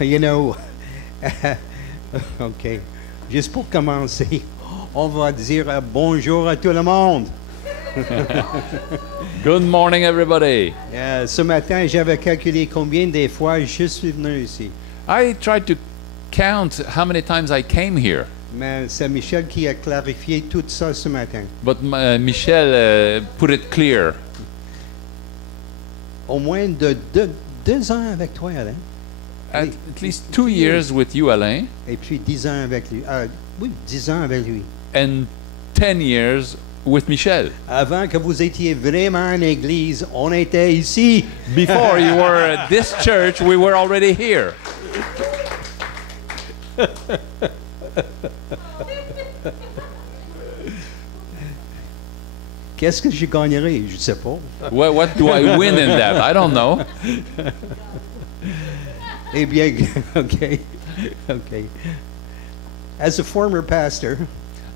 You know, OK. Juste pour commencer, on va dire bonjour à tout le monde. Good morning, everybody. Ce matin, j'avais calculé combien de fois je suis venu ici. I tried to count how many times I came here, Mais c'est Michel qui a clarifié tout ça ce matin. but Michel put it clear. Au moins de deux ans avec toi, Alain. At least 2 years with you, Alain, Et puis 10 ans avec lui. Oui, 10 ans avec lui. and 10 years with Michel. Avant que vous étiez vraiment en église, on était ici. Before you were at this church, we were already here. Qu'est-ce que je gagnerai? Je ne sais pas. What do I win in that? I don't know. Eh bien, OK. As a former pastor,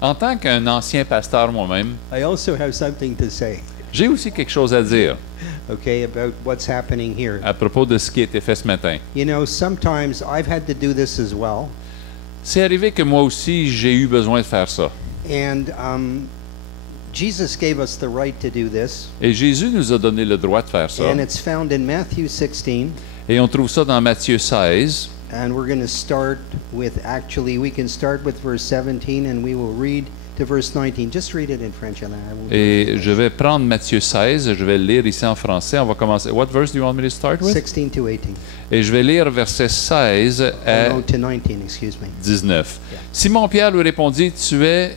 En tant qu'un ancien pasteur moi-même, I also have something to say, j'ai aussi quelque chose à dire okay, about what's happening here. à propos de ce qui a été fait ce matin. You know, sometimes I've had to do this as well. C'est arrivé que moi aussi, j'ai eu besoin de faire ça. And Jesus gave us the right to do this. Et Jésus nous a donné le droit de faire ça. And it's found in Matthew 16. Et on trouve ça dans Matthieu 16. And we're going to start with, actually, we can start with verse 17 and we will read to verse 19. Just read it in French, Alain. I won't- Et je vais prendre Matthieu 16, je vais le lire ici en français. On va commencer. What verse do you want me to start with? 16 to 18. Et je vais lire verset 16 à Oh, no, to 19, excuse me. 19. Simon-Pierre lui répondit, tu es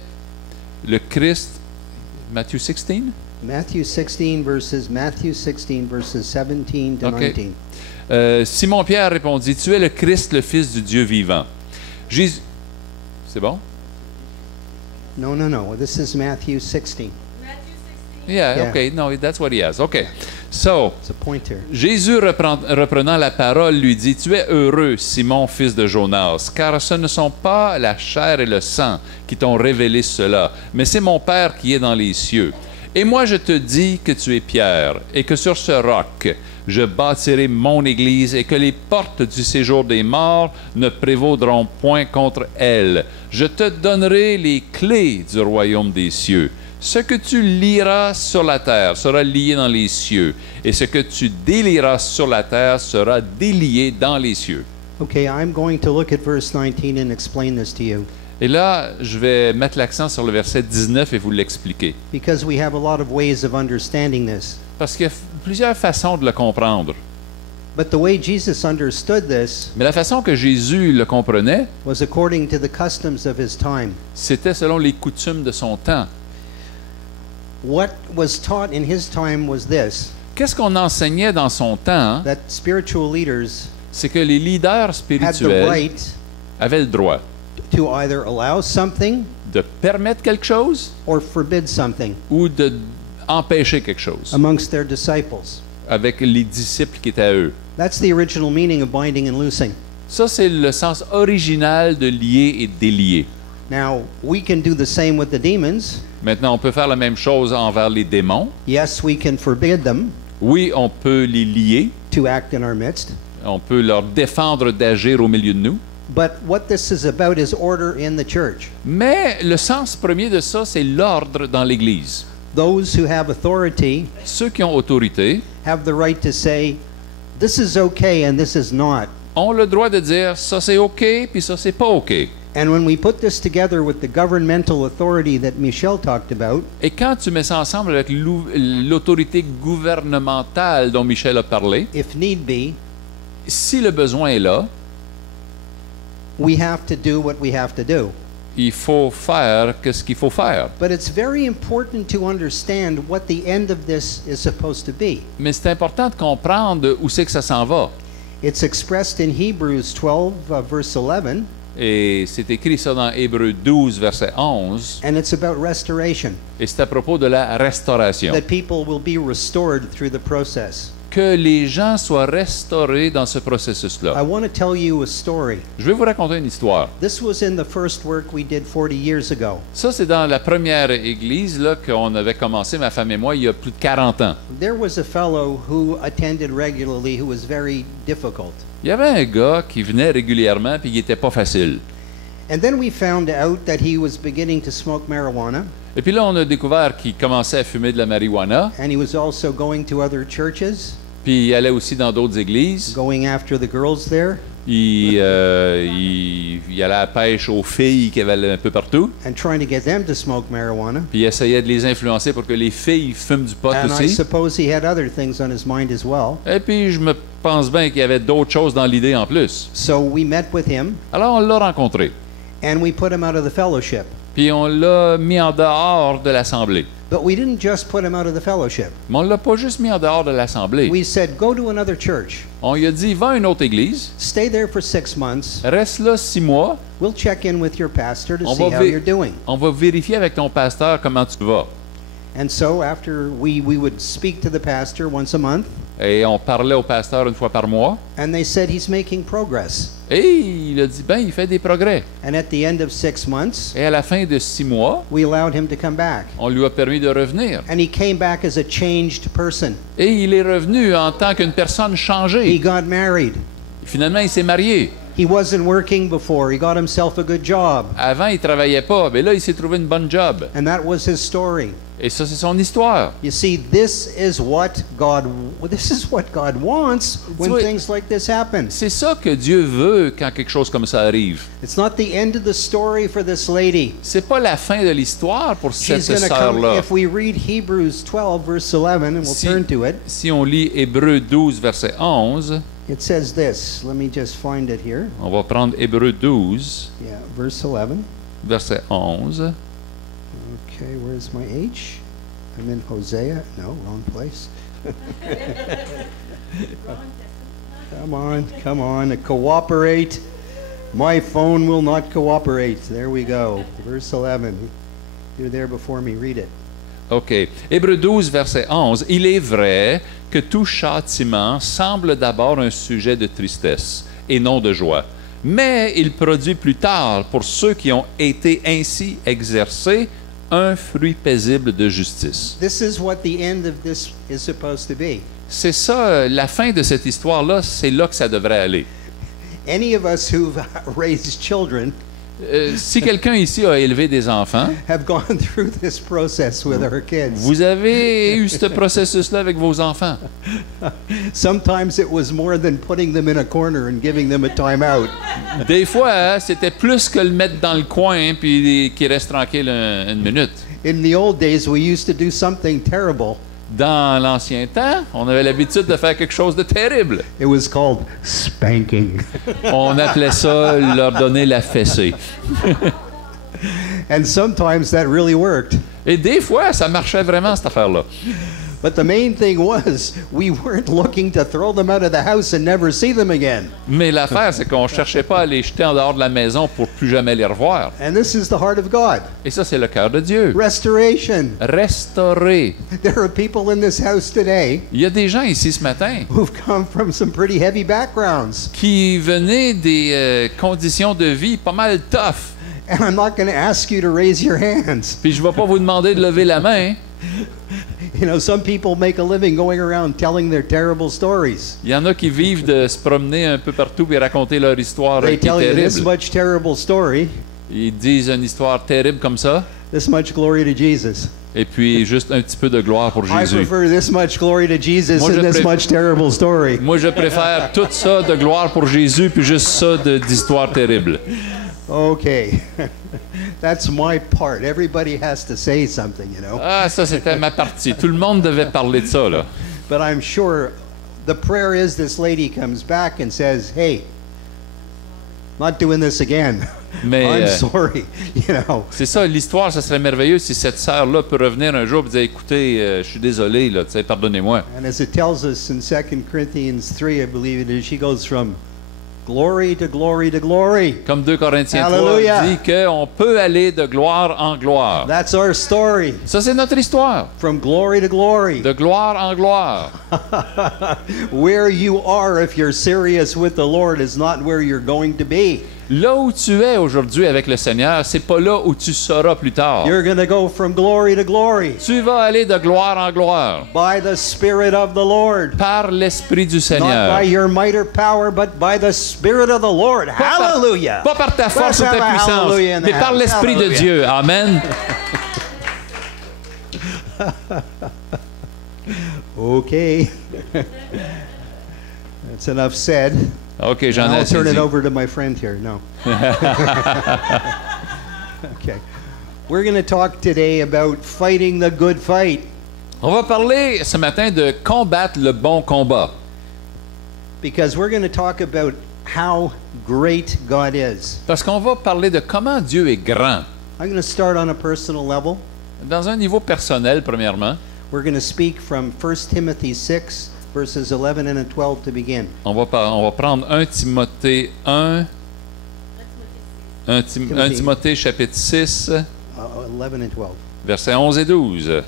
le Christ. Matthieu 16? Matthew 16 verses 17 to Okay. 19. Simon-Pierre répondit, tu es le Christ, le Fils du Dieu vivant. Jésus. C'est bon? No. This is Matthew 16. Yeah, Yeah. okay. No, that's what he has. Okay. So, It's a pointer. Jésus, reprenant la parole, lui dit, tu es heureux, Simon, fils de Jonas, car ce ne sont pas la chair et le sang qui t'ont révélé cela, mais c'est mon Père qui est dans les cieux. Et moi je te dis que tu es Pierre, et que sur ce roc, je bâtirai mon Église, et que les portes du séjour des morts ne prévaudront point contre elle. Je te donnerai les clés du royaume des cieux. Ce que tu lieras sur la terre sera lié dans les cieux, et ce que tu délieras sur la terre sera délié dans les cieux. Okay, I'm going to look at verse 19 and explain this to you, Et là, je vais mettre l'accent sur le verset 19 et vous l'expliquer. because we have a lot of ways of understanding this. Parce qu'il y a plusieurs façons de le comprendre. But the way Jesus understood this Mais la façon que Jésus le comprenait, was according to the customs of his time. c'était selon les coutumes de son temps. What was taught in his time was this, Qu'est-ce qu'on enseignait dans son temps? that spiritual leaders C'est que les leaders had the spirituels right avaient le droit to either allow something de permettre quelque chose or forbid something ou de empêcher quelque chose amongst their disciples. avec les disciples qui étaient à eux. That's the original meaning of binding and loosing. Ça, c'est le sens original de lier et délier. Now, we can do the same with the demons. Maintenant, on peut faire la même chose envers les démons. Yes, we can forbid them Oui, on peut les lier. to act in our midst. On peut leur défendre d'agir au milieu de nous. But what this is about is order in the church. Mais le sens premier de ça, c'est l'ordre dans l'Église. Those who have authority Ceux qui ont autorité have the right to say, this is okay and this is not. ont le droit de dire ça c'est OK, puis ça c'est pas OK. And when we put this together with the governmental authority that Michel talked about, Et quand tu mets ça ensemble avec l'autorité gouvernementale dont Michel a parlé, if need be, si le besoin est là, we have to do what we have to do. il faut faire ce qu'il faut faire. But it's very important to understand what the end of this is supposed to be. Mais c'est important de comprendre où c'est que ça s'en va. It's expressed in Hebrews 12, verse 11, Et c'est écrit ça dans Hébreux 12, verset 11, and it's about restoration, et c'est à propos de la restauration. that people will be restored through the process. que les gens soient restaurés dans ce I processus-là. want to tell you a story. Je vais vous raconter une histoire. This was in the first work we did 40 years ago. Ça, c'est dans la première église là, qu'on avait commencé, ma femme et moi, il y a plus de 40 ans. There was a fellow who attended regularly who was very difficult. Il y avait un gars qui venait régulièrement puis il n'était pas facile. And then we found out that he was beginning to smoke marijuana, Et puis là, on a découvert qu'il commençait à fumer de la marijuana, and he was also going to other churches, puis il allait aussi dans d'autres églises. going after the girls there, Il allait à la pêche aux filles qui avaient un peu partout, and trying to get them to smoke marijuana. puis il essayait de les influencer pour que les filles fument du pot And I aussi. suppose he had other things on his mind as well. Et puis, je me pense bien qu'il y avait d'autres choses dans l'idée en plus. So we met with him, Alors, on l'a rencontré, and we put him out of the fellowship. puis on l'a mis en dehors de l'Assemblée. But we didn't just put him out of the fellowship. Mais on ne l'a pas juste mis en dehors de l'Assemblée. We said, go to another church. On lui a dit, va à une autre église, Stay there for 6 months. reste là 6 mois, We'll check in with your pastor to On see va how vé- you're doing. on va vérifier avec ton pasteur comment tu vas. And so after we would speak to the pastor once a month, Et on parlait au pasteur une fois par mois. and they said he's making progress. Et il a dit, ben, il fait des progrès. And at the end of 6 months, Et à la fin de 6 mois, we allowed him to come back. on lui a permis de revenir. And he came back as a changed person. Et il est revenu en tant qu'une personne He changée. got married. Finalement, il s'est marié. He wasn't working before. He got himself a good job. Avant, il travaillait pas, mais là, il s'est trouvé une bonne job. And that was his story. Et ça, c'est son histoire. You see, this is what God wants when vois- things like this happen. C'est ça que Dieu veut quand quelque chose comme ça arrive. It's not the end of the story for this lady. C'est pas la fin de l'histoire pour cette She's going to come, sœur-là. if we read Hebrews 12, verse 11, and we'll Si- turn to it, Si on lit Hébreux 12, verset 11, it says this. Let me just find it here. on va prendre Hébreux 12, Yeah, verse 11. verset 11. Okay, where's my H? I'm in Hosea. No, wrong place. Come on, cooperate. My phone will not cooperate. There we go. Verse 11. You're there before me. Read it. OK. Hébreux 12, verset 11. Il est vrai que tout châtiment semble d'abord un sujet de tristesse et non de joie. Mais il produit plus tard, pour ceux qui ont été ainsi exercés, un fruit paisible de justice. This is what the end of this is supposed to be. C'est ça, la fin de cette histoire-là, c'est là que ça devrait aller. Any of us who've raised children Si quelqu'un ici a élevé des enfants, have gone through this process with our kids. vous avez eu ce processus-là avec vos enfants. Sometimes it was more than putting them in a corner and giving them a timeout. Des fois, hein, c'était plus que le mettre dans le coin puis qu'il reste tranquille une minute. In the old days, we used to do something terrible. Dans l'ancien temps, on avait l'habitude de faire quelque chose de terrible. It was called spanking. On appelait ça leur donner la fessée. And sometimes that really worked. Et des fois, ça marchait vraiment, cette affaire-là. But the main thing was, we weren't looking to throw them out of the house and never see them again. Mais l'affaire, c'est qu'on ne cherchait pas à les jeter en dehors de la maison pour plus jamais les revoir. And this is the heart of God. Et ça, c'est le cœur de Dieu. Restoration. Restaurer. There are people in this house today Il y a des gens ici ce matin who've come from some pretty heavy backgrounds. qui venaient des conditions de vie pas mal tough. And I'm not going to ask you to raise your hands. Puis je ne vais pas vous demander de lever la main. You know, some people make a living going around telling their terrible stories. Il y en a qui vivent de se promener un peu partout et raconter leur histoire They qui est tell you this terrible. much terrible story, Ils disent une histoire terrible comme ça, this much glory to Jesus. et puis juste un petit peu de gloire pour I Jésus. prefer this much glory to Jesus Moi, and je this préfère- much terrible story. Moi, je préfère tout ça de gloire pour Jésus, puis juste ça d'histoire terrible. Okay. That's my part. Everybody has to say something, you know. Ah, ça, c'était ma partie. Tout le monde devait parler de ça, là. But I'm sure the prayer is this lady comes back and says, "Hey, not doing this again. Mais I'm sorry," you know. c'est ça, l'histoire, ça serait merveilleux si cette sœur-là peut revenir un jour et dire, écoutez, je suis désolé, là, tu sais, pardonnez-moi. And as it tells us in 2 Corinthians 3, I believe it is, she goes from Glory to glory to glory. Comme 2 Corinthiens 3 Hallelujah. dit qu'on peut aller de gloire en gloire. That's our story. Ça, c'est notre histoire. From glory to glory. De gloire en gloire. Where you are, if you're serious with the Lord, is not where you're going to be. Là où tu es aujourd'hui avec le Seigneur, c'est pas là où tu seras plus tard. You're going to go from glory to glory Tu vas aller de gloire en gloire by the Spirit of the Lord. par l'Esprit du Not Seigneur. by your might or power, but by the Spirit of the Lord. Hallelujah! Pas par ta force Let's ou ta have a puissance, hallelujah in the mais par house. l'Esprit de Hallelujah. Dieu. Amen. Okay. That's enough said. OK, j'en ai I'll assez turn it dit. over to my friend here. No. Okay. We're going to talk today about fighting the good fight, On va parler ce matin de combattre le bon combat. because we're going to talk about how great God is. Parce qu'on va parler de comment Dieu est grand. I'm going to start on a personal level. Dans un niveau personnel, premièrement, We're going to speak from 1 Timothy 6, verses 11 and 12 to begin. on va prendre 1 Timothée 1, 1 Timothée chapitre 6, 11 and 12. versets 11 et 12.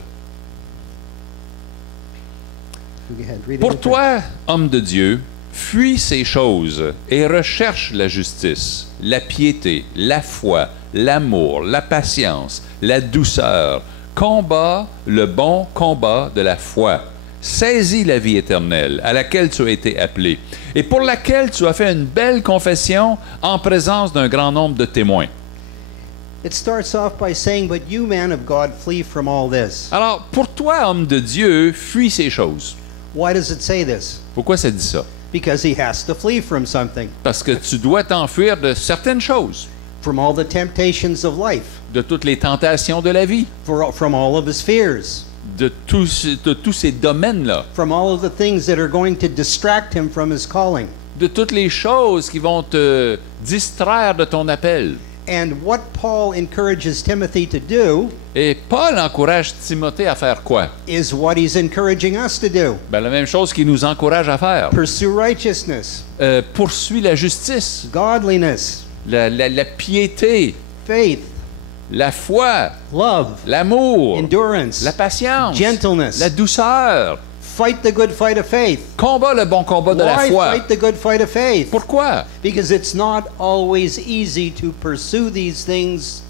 Go ahead, read it. Pour toi, homme de Dieu, fuis ces choses et recherche la justice, la piété, la foi, l'amour, la patience, la douceur. Combat le bon combat de la foi. Saisis la vie éternelle à laquelle tu as été appelé et pour laquelle tu as fait une belle confession en présence d'un grand nombre de témoins. It starts off by saying, "But you, man of God, flee from all this." Alors, pour toi, homme de Dieu, fuis ces choses. Why does it say this? Pourquoi ça dit ça? Because he has to flee from something, Parce que tu dois t'enfuir de certaines choses, from all the temptations of life, de toutes les tentations de la vie, from all of his fears, de tous ces domaines-là, from all of the things that are going to distract him from his calling. de toutes les choses qui vont te distraire de ton appel. And what Paul encourages Timothy to do Et Paul encourage Timothée à faire quoi? is what he's encouraging us to do. Ben, la même chose qu'il nous encourage à faire. Pursue righteousness, Poursuis la justice, godliness, la piété, faith, la foi, love, l'amour, endurance, la patience, gentleness. la douceur. Fight the good fight of faith. Combat le bon combat de la Why foi. fight the good fight of faith? Pourquoi? Because it's not always easy to pursue these things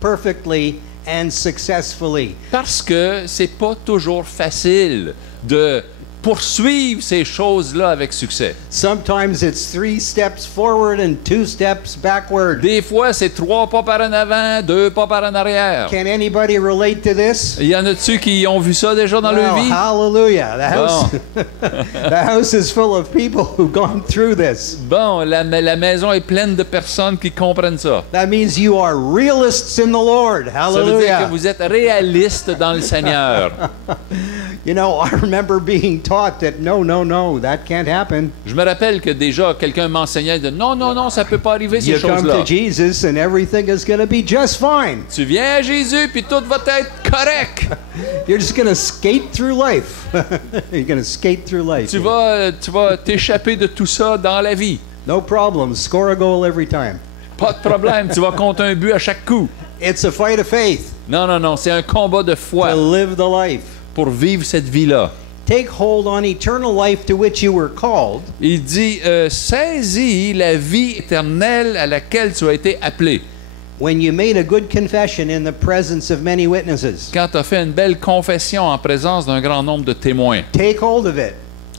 perfectly and successfully. Parce que c'est pas toujours facile de poursuivre ces choses-là avec succès. Sometimes it's 3 steps forward and 2 steps backward. Des fois, c'est 3 pas par en avant, 2 pas par en arrière. Can anybody relate to this? Il y en a-tu qui ont vu ça déjà dans leur Well, vie? hallelujah. The house is full of people who've gone through this. Bon, la maison est pleine de personnes qui comprennent ça. That means you are realists in the Lord. Ça veut dire que Hallelujah. vous êtes réaliste dans le Seigneur. You know, I remember being taught that no, that can't happen. Je me rappelle que déjà, quelqu'un m'enseignait de non, ça peut pas arriver, ces You come choses-là. to Jesus and everything is going to be just fine. Tu viens à Jésus, puis tout va être correct. You're just going to skate through life. You're going to skate through life. Tu vas t'échapper de tout ça dans la vie. No problem. Score a goal every time. Pas de problème, tu vas compter un but à chaque coup. It's a fight of faith Non, c'est un combat de to foi live the life. pour vivre cette vie-là. Take hold on eternal life to which you were called, Il dit, saisis la vie éternelle à laquelle tu as été appelé. when you made a good confession in the presence of many witnesses. Quand tu as fait une belle confession en présence d'un grand nombre de témoins. Take hold of it.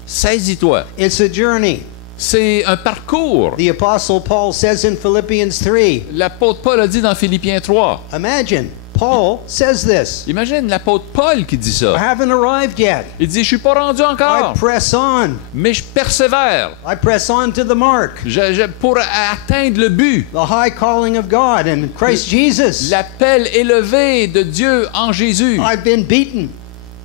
Saisis-toi. It's a journey. C'est un parcours. The Apostle Paul says in Philippians 3. L'apôtre Paul a dit dans Philippiens 3. Imagine, Paul says this. Imagine l'apôtre Paul qui dit I ça. haven't arrived yet. Il dit, je suis pas rendu I encore, press on. mais je persévère I press on to the mark. pour atteindre le but. The high calling of God in Christ Jesus. L'appel élevé de Dieu en Jésus. I've been beaten.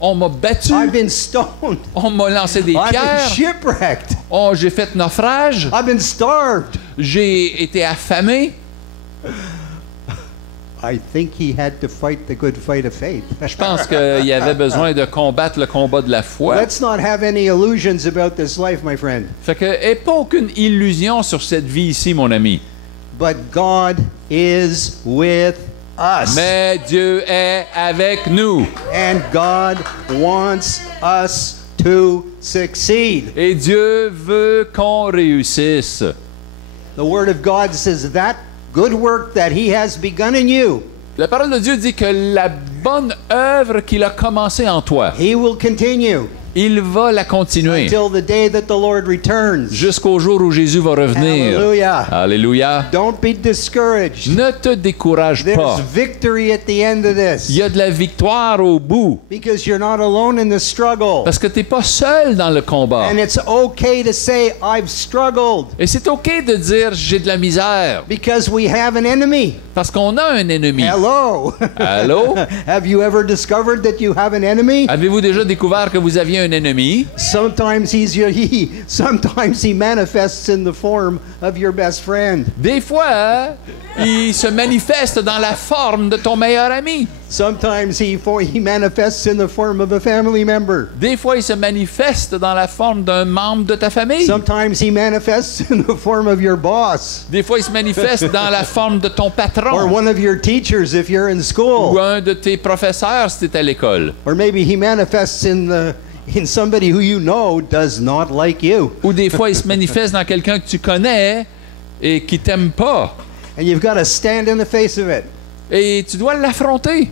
On m'a battu, I've been stoned. on m'a lancé des I've been pierres, shipwrecked. oh, j'ai fait naufrage, I've been starved. j'ai été affamé. I think he had to fight the good fight of faith. Je pense qu'il avait besoin de combattre le combat de la foi. Let's not have any illusions about this life, my friend. Fait que, aie pas aucune illusion sur cette vie ici, mon ami. But God is with us. Mais Dieu est avec nous. And God wants us to succeed. Et Dieu veut qu'on réussisse. The Word of God says that good work that He has begun in you, La parole de Dieu dit que la bonne œuvre qu'il a commencée en toi, He will continue il va la continuer until the day that the Lord returns. jusqu'au jour où Jésus va revenir. Hallelujah. Alléluia. Don't be discouraged. Ne te décourage There's pas. victory at the end of this Il y a de la victoire au bout. because you're not alone in the struggle. Parce que tu n'es pas seul dans le combat. And it's okay to say, I've struggled, Et c'est OK de dire j'ai de la misère. because we have an enemy. Parce qu'on a un ennemi. Hello. Allô? Have you ever discovered that you have an enemy? Avez-vous déjà découvert que vous aviez un ennemi? Sometimes sometimes he manifests in the form of your best friend. Des fois, il se manifeste dans la forme de ton meilleur ami. Sometimes he manifests in the form of a family member. Des fois, il se manifeste dans la forme d'un membre de ta famille. Sometimes he manifests in the form of your boss Des fois, il se manifeste dans la forme de ton or patron one of your teachers if you're in ou school. un de tes professeurs si tu es à l'école. Or maybe he manifests in somebody who you know does not like you. Ou des fois, il se manifeste dans quelqu'un que tu connais et qui t'aime pas. And you've got to stand in the face of it. Et tu dois l'affronter.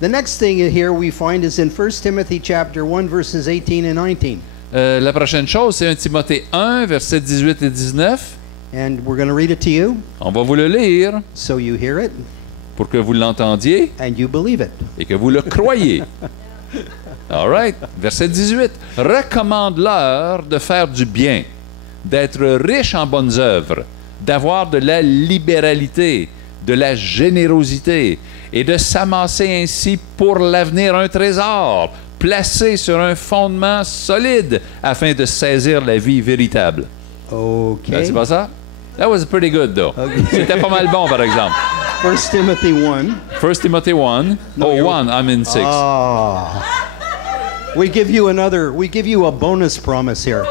The next thing here we find is in 1 Timothy chapter 1 verses 18 and 19. La prochaine chose, c'est 1 Timothée 1, versets 18 et 19. And we're going to read it to you On va vous le lire so you hear it pour que vous l'entendiez and you believe it. et que vous le croyez. All right. Verset 18. Recommande-leur de faire du bien, d'être riche en bonnes œuvres, d'avoir de la libéralité, de la générosité et de s'amasser ainsi pour l'avenir un trésor placé sur un fondement solide afin de saisir la vie véritable. Okay. C'est pas ça? That was pretty good, though. Okay. C'était pas mal bon, par exemple. 1 Timothy 1. 1 Timothy 1. No, Oh, you're- 1, I'm in 6. We give you a bonus promise here.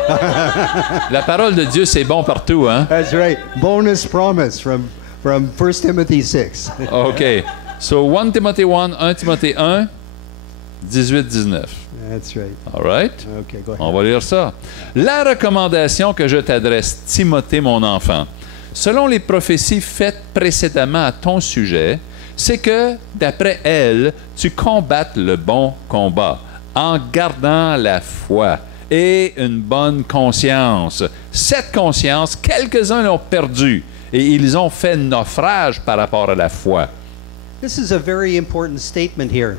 La parole de Dieu, c'est bon partout, hein? That's right. Bonus promise from 1 Timothy 6. OK. So 1 Timothy 1, 1 Timothy 1, 18-19. That's right. All right? Okay, go ahead. On va lire ça. La recommandation que je t'adresse, Timothée, mon enfant, selon les prophéties faites précédemment à ton sujet, c'est que, d'après elles, tu combattes le bon combat en gardant la foi et une bonne conscience. Cette conscience, quelques-uns l'ont perdue et ils ont fait naufrage par rapport à la foi. This is a very important statement here.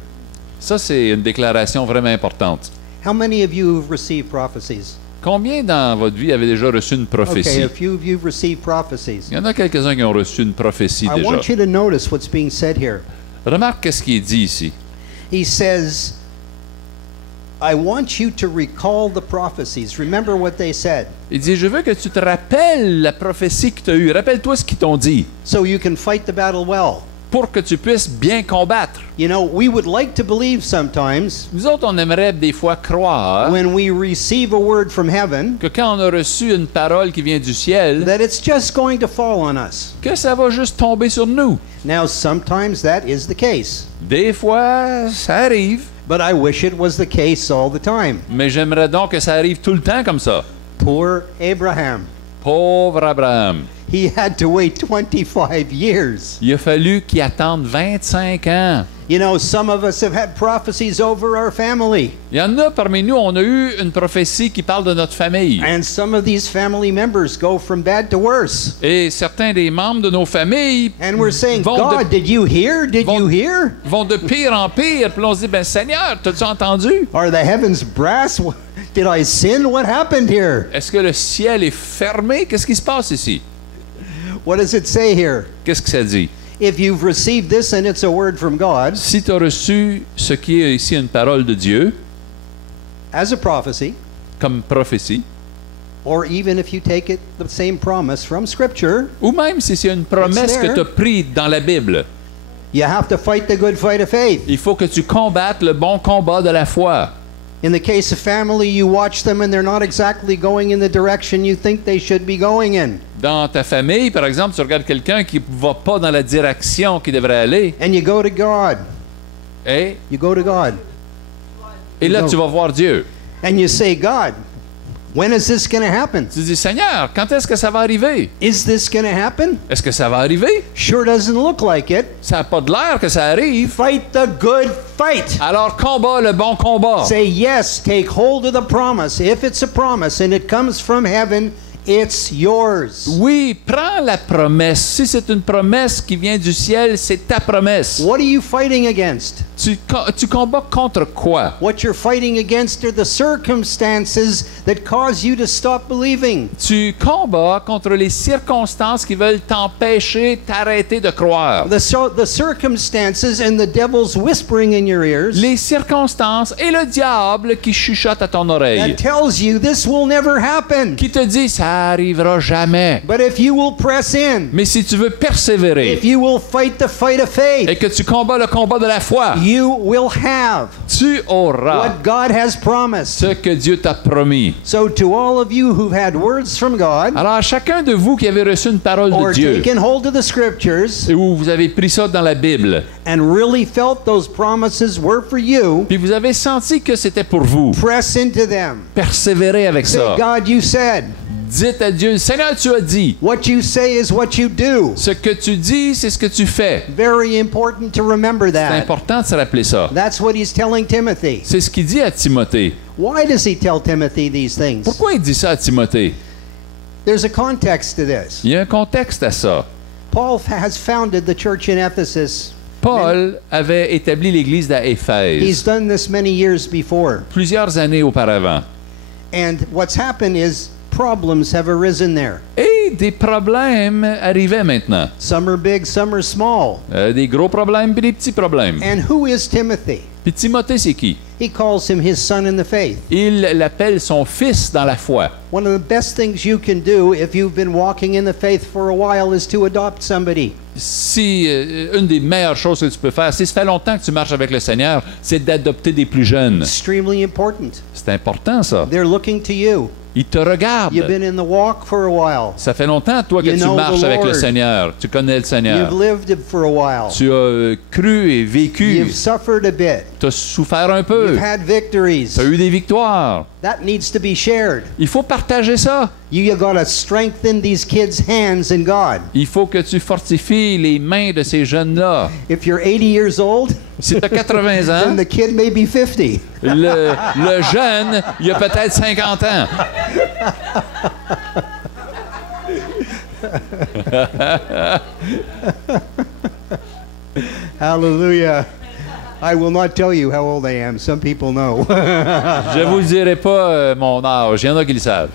Ça, c'est une déclaration vraiment importante. How many of you have received prophecies? Combien dans votre vie avez déjà reçu une Okay, prophétie? a few of you have received prophecies. Il y en a quelques-uns qui ont reçu une prophétie I déjà. want you to notice what's being said here. Remarque qu'est-ce qui est dit ici. He says, I want you to recall the prophecies. Remember what they said, Il dit, je veux que tu te rappelles la prophétie que tu as eue. Rappelle-toi ce qu'ils t'ont dit so you can fight the battle well. pour que tu puisses bien combattre. You know, we would like to believe sometimes Nous autres, on aimerait des fois croire when we receive a word from heaven que quand on a reçu une parole qui vient du ciel, that it's just going to fall on us. que ça va juste tomber sur nous. Now, sometimes that is the case, Des fois, ça arrive, but I wish it was the case all the time. mais j'aimerais donc que ça arrive tout le temps comme ça. Poor Abraham. Pauvre Abraham. He had to wait 25 years. Il a fallu qu'il attende 25 ans. You know, some of us have had prophecies over our family, Il y en a parmi nous, on a eu une prophétie qui parle de notre famille. and some of these family members go from bad to worse. Et certains des membres de nos familles And we're saying, vont God, did you hear? Did vont- you hear? vont de pire en pire. Puis on se dit, ben Seigneur, t'as-tu entendu? Are the heavens brass? Did I sin? What happened here? Est-ce que le ciel est fermé? Qu'est-ce qui se passe ici? What does it say here? Qu'est-ce que ça dit? If you've received this and it's a word from God Si tu as reçu ce qui est ici une parole de Dieu, as a prophecy, comme prophétie, or even if you take it the same promise from Scripture, ou même si c'est une promesse It's que there. tu as prise dans la Bible, you have to fight the good fight of faith. il faut que tu combattes le bon combat de la foi. In the case of family, you watch them and they're not exactly going in the direction you think they should be going in. Dans ta famille, par exemple, tu regardes quelqu'un qui ne va pas dans la direction qu'il devrait aller, And you go to God. et, You go to God. et là, No. tu vas voir Dieu. And you say, God, when is this going to happen? Tu dis, Seigneur, quand est-ce que ça va arriver? Is this going to happen? Est-ce que ça va arriver? Sure doesn't look like it. Ça n'a pas de l'air que ça arrive. Fight the good fight. Alors combat le bon combat. Say yes, take hold of the promise. If it's a promise and it comes from heaven, it's yours. Oui, prends la promesse. Si c'est une promesse qui vient du ciel, c'est ta promesse. What are you fighting against? Tu combats contre quoi? What you're fighting against are the circumstances that cause you to stop believing. Tu combats contre les circonstances qui veulent t'empêcher, t'arrêter de croire. The circumstances and the devil's whispering in your ears Les circonstances et le diable qui chuchote à ton oreille, that tells you this will never happen. qui te dit ça arrivera jamais. But if you will press in, Mais si tu veux persévérer if you will fight the fight of faith, et que tu combats le combat de la foi, you will have tu auras what God has promised. ce que Dieu t'a promis. So to all of you who've had words from God Alors, chacun de vous qui avez reçu une parole de or Dieu, taken hold of the scriptures et où vous avez pris ça dans la Bible, and really felt those promises were for you, puis vous avez senti que c'était pour vous, press into them. persévérez avec Say, ça. God, you said. Dites à Dieu, Seigneur, tu as dit. What you say is what you do. Ce que tu dis, c'est ce que tu fais. Very important to remember C'est that. important de se rappeler ça. That's what he's telling Timothy. C'est ce qu'il dit à Timothée. Why does he tell Timothy these things? Pourquoi il dit ça à Timothée? There's a context to this. Il y a un contexte à ça. Paul has founded the church in Ephesus. Paul avait établi l'Église à He's Éphèse done this many years before. plusieurs années auparavant. And what's happened is problems have arisen there. Et des problèmes arrivaient maintenant. Some are big, some are small. Des gros problèmes puis des petits problèmes. And who is Timothy? Puis Timothée, c'est qui? He calls him his son in the faith. Il l'appelle son fils dans la foi. One of the best things you can do if you've been walking in the faith for a while is to adopt somebody. Si une des meilleures choses que tu peux faire, si ça fait longtemps que tu marches avec le Seigneur, c'est d'adopter des plus jeunes. Extremely important. C'est important, ça. They're looking to you. Ils te regardent. You've been in the walk for a while. Ça fait longtemps, toi, que You tu know marches the avec le Lord. Seigneur. Tu connais le Seigneur. You've lived it for a while. Tu as cru et vécu. You've suffered a bit. Tu as souffert un peu. You've had victories. Tu as eu des victoires. That needs to be shared. Il faut partager ça. You got to strengthen these kids' hands in God. Il faut que tu fortifies les mains de ces jeunes-là. If you're 80 years old, Si tu as 80 then ans, the kid may be 50. le jeune, il a peut-être 50 ans. Hallelujah. I will not tell you how old I am. Some people know. Je ne vous dirai pas mon âge. Il y en a qui le savent.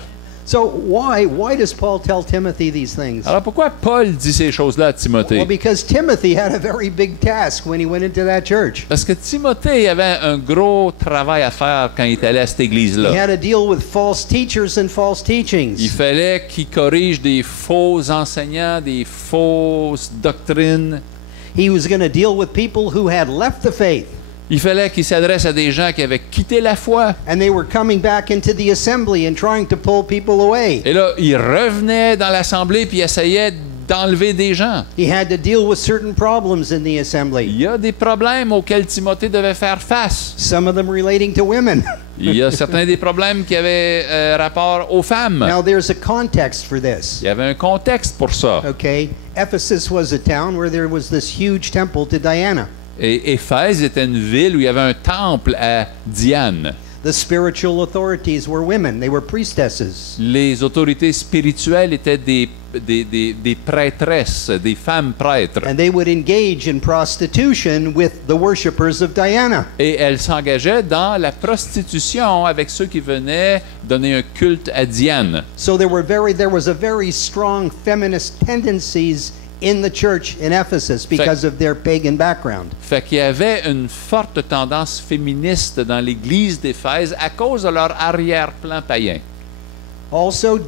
So why does Paul tell Timothy these things? Alors pourquoi Paul dit ces choses-là à Well, Timothée? because Timothy had a very big task when he went into that church. Parce que Timothée avait un gros travail à faire quand il est allé à cette He église-là. had to deal with false teachers and false Il teachings. fallait qu'il corrige des faux enseignants, des fausses doctrines. He was going to deal with people who had left the faith Il fallait qu'il s'adresse à des gens qui avaient quitté la foi. and they were coming back into the assembly and trying to pull people away. Et là, il revenait dans l'assemblée puis essayait d'enlever des gens. He had to deal with certain problems in the assembly, Il y a des problèmes auxquels Timothée devait faire face. some of them relating to women. Il y a certains des problèmes qui avaient rapport aux femmes. Now there's a context for this. Il y avait un contexte pour ça. Okay, Ephesus was a town where there was this huge temple to Diana. Et Éphèse était une ville où il y avait un temple à Diane. The spiritual authorities were women. They were priestesses. Les autorités spirituelles étaient des prêtresses, des femmes prêtres. And they would engage in prostitution with the worshippers of Diana. Et elles s'engageaient dans la prostitution avec ceux qui venaient donner un culte à Diane. So there was a very strong feminist tendencies in the church in Ephesus because of their pagan background. Fait qu'il y avait une forte tendance féministe dans l'église d'Éphèse à cause de leur arrière-plan païen. Also,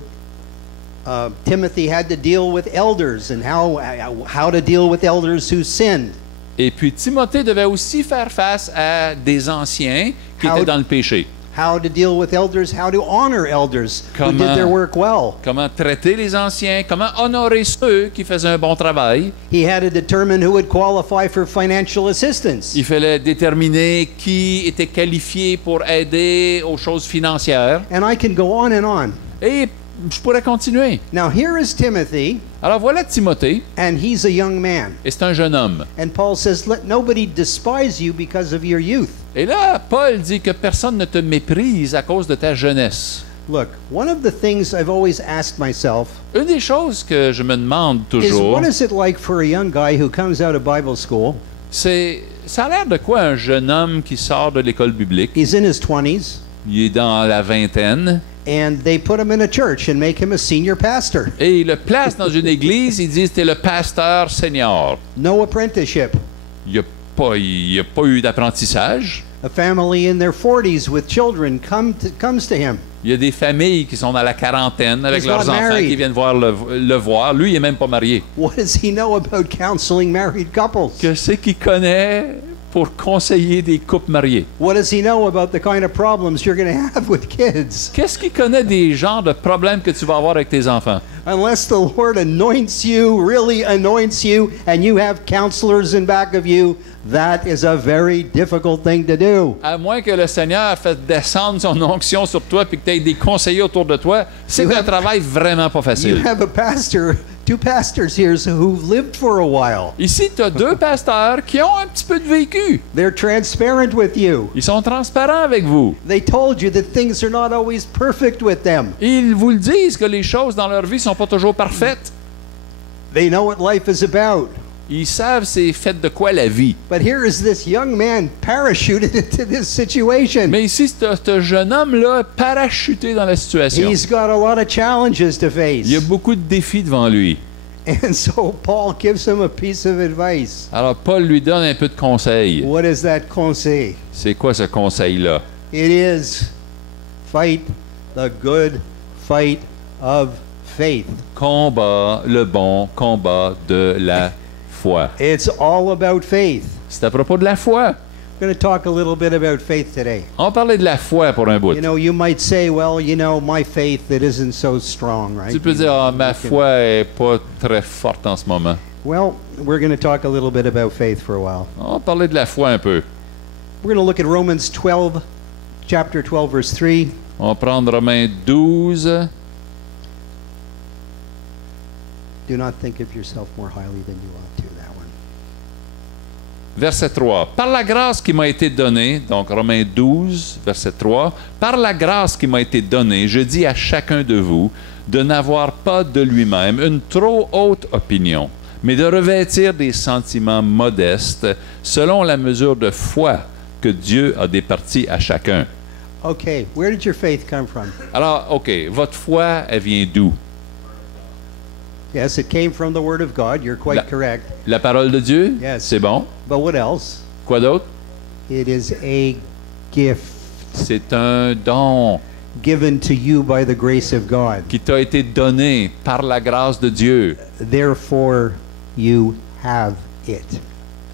Timothy had to deal with elders and how to deal with elders who sinned. Et puis Timothée devait aussi faire face à des anciens qui étaient dans le péché. How to deal with elders, how to honor elders who did their work well. Comment traiter les anciens, comment honorer ceux qui faisaient un bon travail. He had to determine who would qualify for financial assistance. Il fallait déterminer qui était qualifié pour aider aux choses financières. And I can go on and on. Et je pourrais continuer. Now here is Timothy, Alors voilà Timothée, and he's a young man. et c'est un jeune homme. And Paul says, let nobody despise you because of your youth. Et là, Paul dit que personne ne te méprise à cause de ta jeunesse. Look, one of the things I've always asked myself Une des choses que je me demande is toujours, what is it like for a young guy who comes out of Bible school? c'est ça a l'air de quoi un jeune homme qui sort de l'école biblique? He's in his 20s, Il est dans la vingtaine and they put him in a church and make him a senior pastor. et il le place dans une église, ils disent t'es le pasteur senior. No apprenticeship. Il n'y a pas eu d'apprentissage. A family in their 40s with children comes to him. Il y a des familles qui sont dans la quarantaine avec He's leurs not enfants married. qui viennent le voir. Lui, il n'est même pas marié. What does he know about counseling married couples? Qu'est-ce qu'il connaît pour conseiller des couples mariés? What does he know about the kind of problems you're going to have with kids? Qu'est-ce qu'il connaît des genres de problèmes que tu vas avoir avec tes enfants? Unless the Lord anoints you, really anoints you, and you have counselors in back of you, that is a very difficult thing to do. À moins que le Seigneur fasse descendre son onction sur toi et que tu aies des conseillers autour de toi, c'est un travail vraiment pas You facile. have two pastors here who've lived for a while. Ici, tu as deux pasteurs qui ont un petit peu de vécu. They're transparent with you. Ils sont transparents avec vous. They told you that things are not always perfect with them. Ils vous le disent que les choses dans leur vie sont pas toujours parfaites. They know what life is about. Ils savent c'est fait de quoi la vie. But here is this young man parachuted into this situation. Mais ici, ce jeune homme-là parachuté dans la situation. He's got a lot of challenges to face. Il y a beaucoup de défis devant lui. And so Paul gives him a piece of advice. Alors, Paul lui donne un peu de conseils. What is that conseil? C'est quoi ce conseil-là? It is fight the good fight of faith. Combat le bon combat de la foi. It's all about faith. C'est à propos de la foi. We're going to talk a little bit about faith today. On va parler de la foi pour un bout. You know, you might say, well, you know, my faith, it isn't so strong, right? Tu peux dire, ah, ma foi est pas très forte en ce moment. Well, we're going to talk a little bit about faith for a while. On va parler de la foi un peu. We're going to look at Romans 12, chapter 12, verse 3. On va prendre Romains 12. Do not think of yourself more highly than you ought to, that one. Verset 3. Par la grâce qui m'a été donnée, donc Romains 12, verset 3, par la grâce qui m'a été donnée, je dis à chacun de vous de n'avoir pas de lui-même une trop haute opinion, mais de revêtir des sentiments modestes selon la mesure de foi que Dieu a départie à chacun. Okay, where did your faith come from? Alors, OK, votre foi, elle vient d'où? Yes, it came from the Word of God. You're quite correct. La parole de Dieu? Yes. C'est bon. But what else? Quoi d'autre? It is a gift C'est un don given to you by the grace of God. qui t'a été donné par la grâce de Dieu. Therefore, you have it.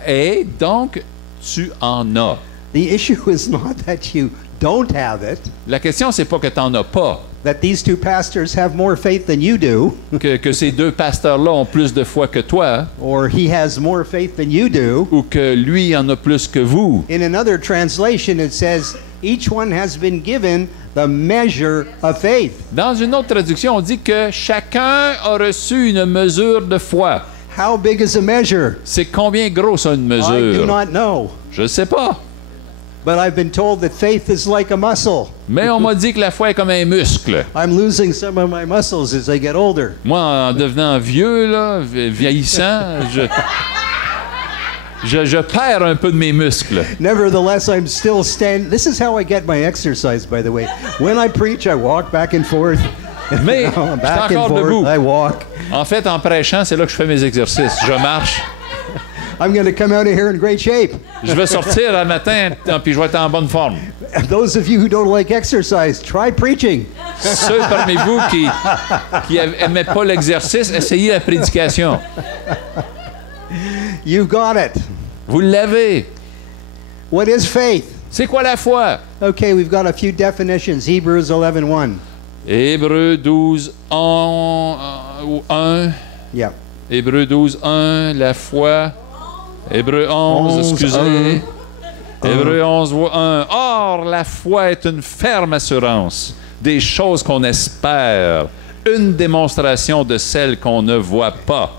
Et donc, tu en as. The issue is not that you don't have it, La question, c'est pas que tu n'en as pas, that these two pastors have more faith than you do, que ces deux pasteurs-là ont plus de foi que toi, or he has more faith than you do. ou que lui en a plus que vous. In another translation, it says, each one has been given the measure of faith. Dans une autre traduction, on dit que chacun a reçu une mesure de foi. How big is a measure? C'est combien gros ça, une I do mesure? not know. Je ne sais pas. But I've been told that faith is like a muscle. Mais on m'a dit que la foi est comme un muscle. I'm losing some of my muscles as I get older. Moi, en devenant vieux, là, vieillissant, je perds un peu de mes muscles. Nevertheless, I'm still standing. This is how I get my exercise, by the way. When I preach, I walk back and forth. Mais Back je suis and encore forth, debout. I walk. En fait, en prêchant, c'est là que je fais mes exercices. Je marche. I'm going to come out of here in great shape. Je vais sortir le matin, puis je vais être en bonne forme. Those of you who don't like exercise, try preaching. Ceux parmi vous qui n'aimaient pas l'exercice, essayez la prédication. You've got it. Vous l'avez. What is faith? C'est quoi la foi? Okay, we've got a few definitions. Hebrews 11:1. Hébreux 12, 1. Yeah. Hébreux 12, 1, la foi. Hébreux 11, 11, excusez. Hébreux 11, 1. Or, la foi est une ferme assurance des choses qu'on espère, une démonstration de celles qu'on ne voit pas.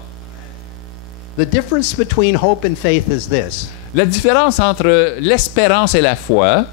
The difference between hope and faith is this. La différence entre l'espérance et la foi,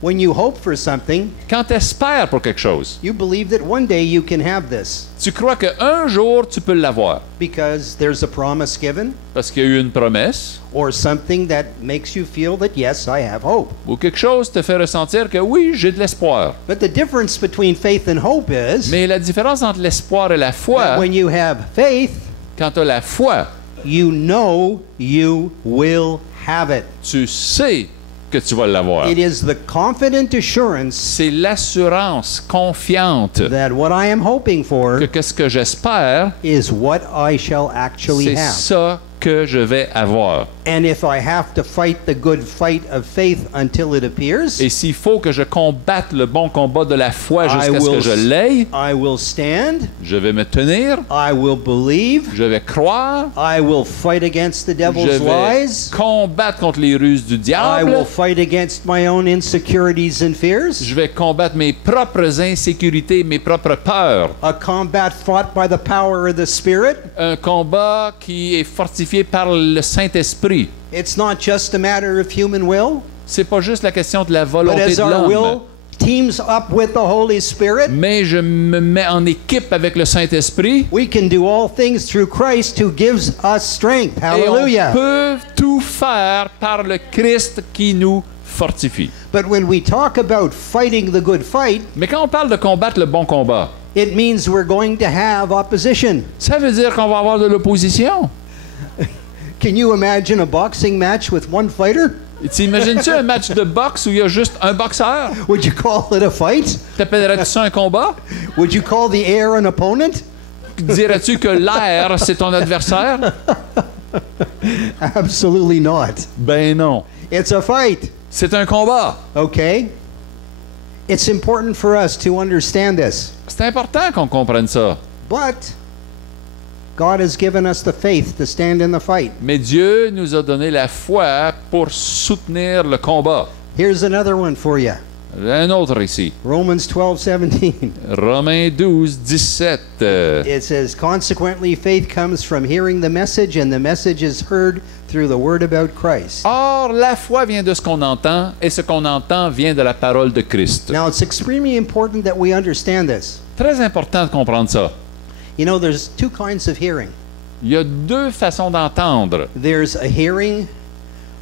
When you hope for something, quand tu espères pour quelque chose, you believe that one day you can have this tu crois qu'un jour tu peux l'avoir because there's a promise given parce qu'il y a eu une promesse or something that makes you feel that, yes, I have hope. ou quelque chose te fait ressentir que oui, j'ai de l'espoir. But the difference between faith and hope is Mais la différence entre l'espoir et la foi, that when you have faith, quand tu as la foi, you know you will have it. tu sais que tu vas l'avoir. It is the confident assurance C'est l'assurance confiante that what I am hoping for que ce que j'espère, is what I shall actually c'est have. ça que je vais avoir. And if I have to fight the good fight of faith until it appears, Et s'il faut que je combatte le bon combat de la foi jusqu'à ce que je l'aie, I will stand, je vais me tenir, I will believe, je vais croire, I will fight against the je devil's vais lies, combattre contre les ruses du I will diable, fight against my own insecurities and fears. je vais combattre mes propres insécurités, mes propres peurs. A combat fought by the power of the Spirit. Un combat qui est fortifié par le Saint-Esprit. It's not just a matter of human will, C'est pas juste la question de la but volonté as de our l'homme. will teams up with the Holy Spirit, Mais je me mets en équipe avec le Saint-Esprit we can do all things through Christ who gives us strength. et on Hallelujah. peut tout faire par le Christ qui nous fortifie. But when we talk about fighting the good fight, Mais quand on parle de combattre le bon combat, it means we're going to have opposition. ça veut dire qu'on va avoir de l'opposition. Can you imagine a boxing match with one fighter? T'imagines-tu un match de boxe où il y a juste un boxeur? Would you call it a fight? T'appellerais-tu ça un combat? Would you call the air an opponent? Dirais-tu que l'air, c'est ton adversaire? Absolutely not. Ben non. It's a fight, C'est un combat. okay? It's important for us to understand this. C'est important qu'on comprenne ça. But God has given us the faith to stand in the fight. Mais Dieu nous a donné la foi pour soutenir le combat. Here's another one for you. Un autre ici. Romans 12:17. Romains 12, 17. It says, "Consequently, faith comes from hearing the message, and the message is heard through the word about Christ." Or, la foi vient de ce qu'on entend, et ce qu'on entend vient de la parole de Christ. Now, it's extremely important that we understand this. Très important de comprendre ça. You know, there's two kinds of hearing. Il y a deux façons d'entendre. There's a hearing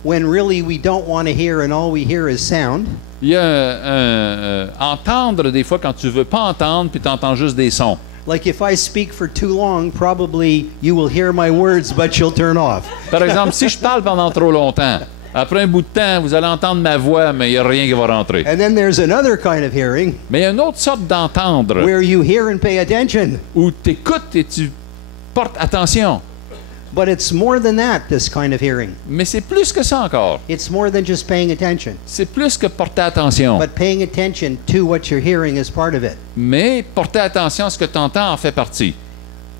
when really we don't want to hear and all we hear is sound. Il y a entendre des fois quand tu veux pas entendre, puis tu entends juste des sons. Like if I speak for too long, probably you will hear my words, but you'll turn off. Par exemple, si je parle pendant trop longtemps, après un bout de temps, vous allez entendre ma voix, mais il n'y a rien qui va rentrer. And then there's another kind of hearing Mais il y a une autre sorte d'entendre where you hear and pay attention. où tu écoutes et tu portes attention. But it's more than that, this kind of hearing. Mais c'est plus que ça encore. It's more than just paying attention. C'est plus que porter attention. But paying attention to what you're hearing is part of it. Mais porter attention à ce que tu entends en fait partie.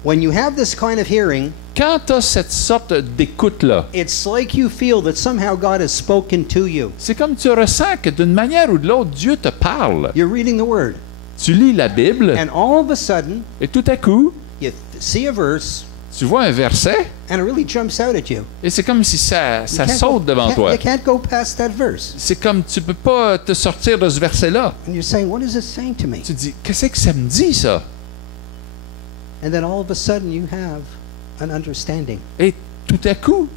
When you have this kind of hearing, Quand tu as cette sorte d'écoute-là, it's like you feel that somehow God has spoken to you. c'est comme tu ressens que d'une manière ou de l'autre, Dieu te parle. You're reading the Word, Tu lis la Bible and all of a sudden, et tout à coup, you see a verse, tu vois un verset and it really jumps out at you. et c'est comme si ça You can't saute devant can't- toi. You can't go past that verse. C'est comme tu peux pas te sortir de ce verset-là. And you're saying, what is it saying to me? Tu te dis, qu'est-ce que ça me dit, ça? And then all of a sudden you have an understanding. Et tout à coup,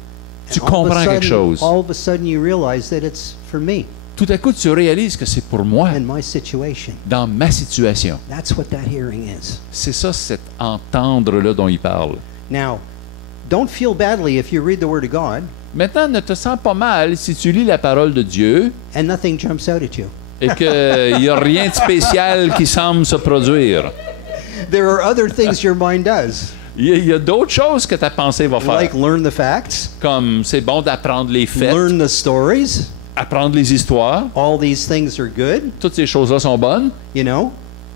tu And all of a comprends quelque sudden- chose. All of a sudden you realize that it's for me Tout à coup, tu réalises que c'est pour moi, and my situation. dans ma situation. That's what that hearing is. C'est ça, cet entendre-là dont il parle. Now, don't feel badly if you read the Word of God Maintenant, ne te sens pas mal si tu lis la parole de Dieu and nothing jumps out at you. et qu'il n'y a rien de spécial qui semble se produire. There are other things your mind does, Il y a d'autres choses que ta pensée va faire. like learn the facts, Comme c'est bon d'apprendre les faits, learn the stories. apprendre les histoires. All these things are good, Toutes ces choses-là sont bonnes. you know.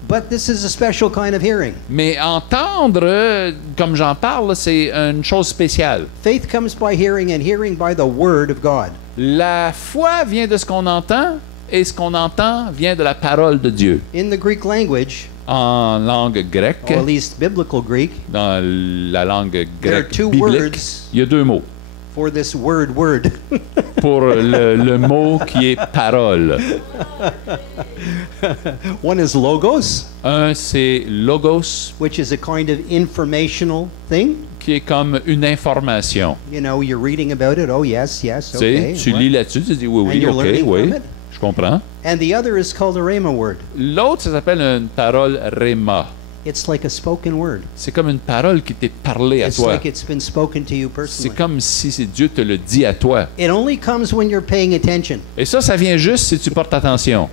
But this is a special kind of hearing. Mais entendre, comme j'en parle, c'est une chose spéciale. Faith comes by hearing, and hearing by the word of God. La foi vient de ce qu'on entend, et ce qu'on entend vient de la parole de Dieu. In the Greek language, En langue grecque, or at least biblical Greek, dans la langue there are grecque two biblique, words il y a deux mots for this word. pour le mot qui est parole. One is logos, Un, c'est logos, which is a kind of informational thing. qui est comme une information. You know, you're reading about it. Oh, yes, yes, Tu sais, okay. tu what? lis là-dessus, tu dis oui, And oui, you're ok, learning oui, from it? je comprends. And the other is called a rhema word. L'autre, ça s'appelle une parole rhéma. It's like a spoken word. C'est comme une parole qui t'est parlée à It's toi. like it's been spoken to you C'est personally. comme si c'est Dieu te le dit à toi. It only comes when you're paying attention. Et ça vient juste si tu portes attention.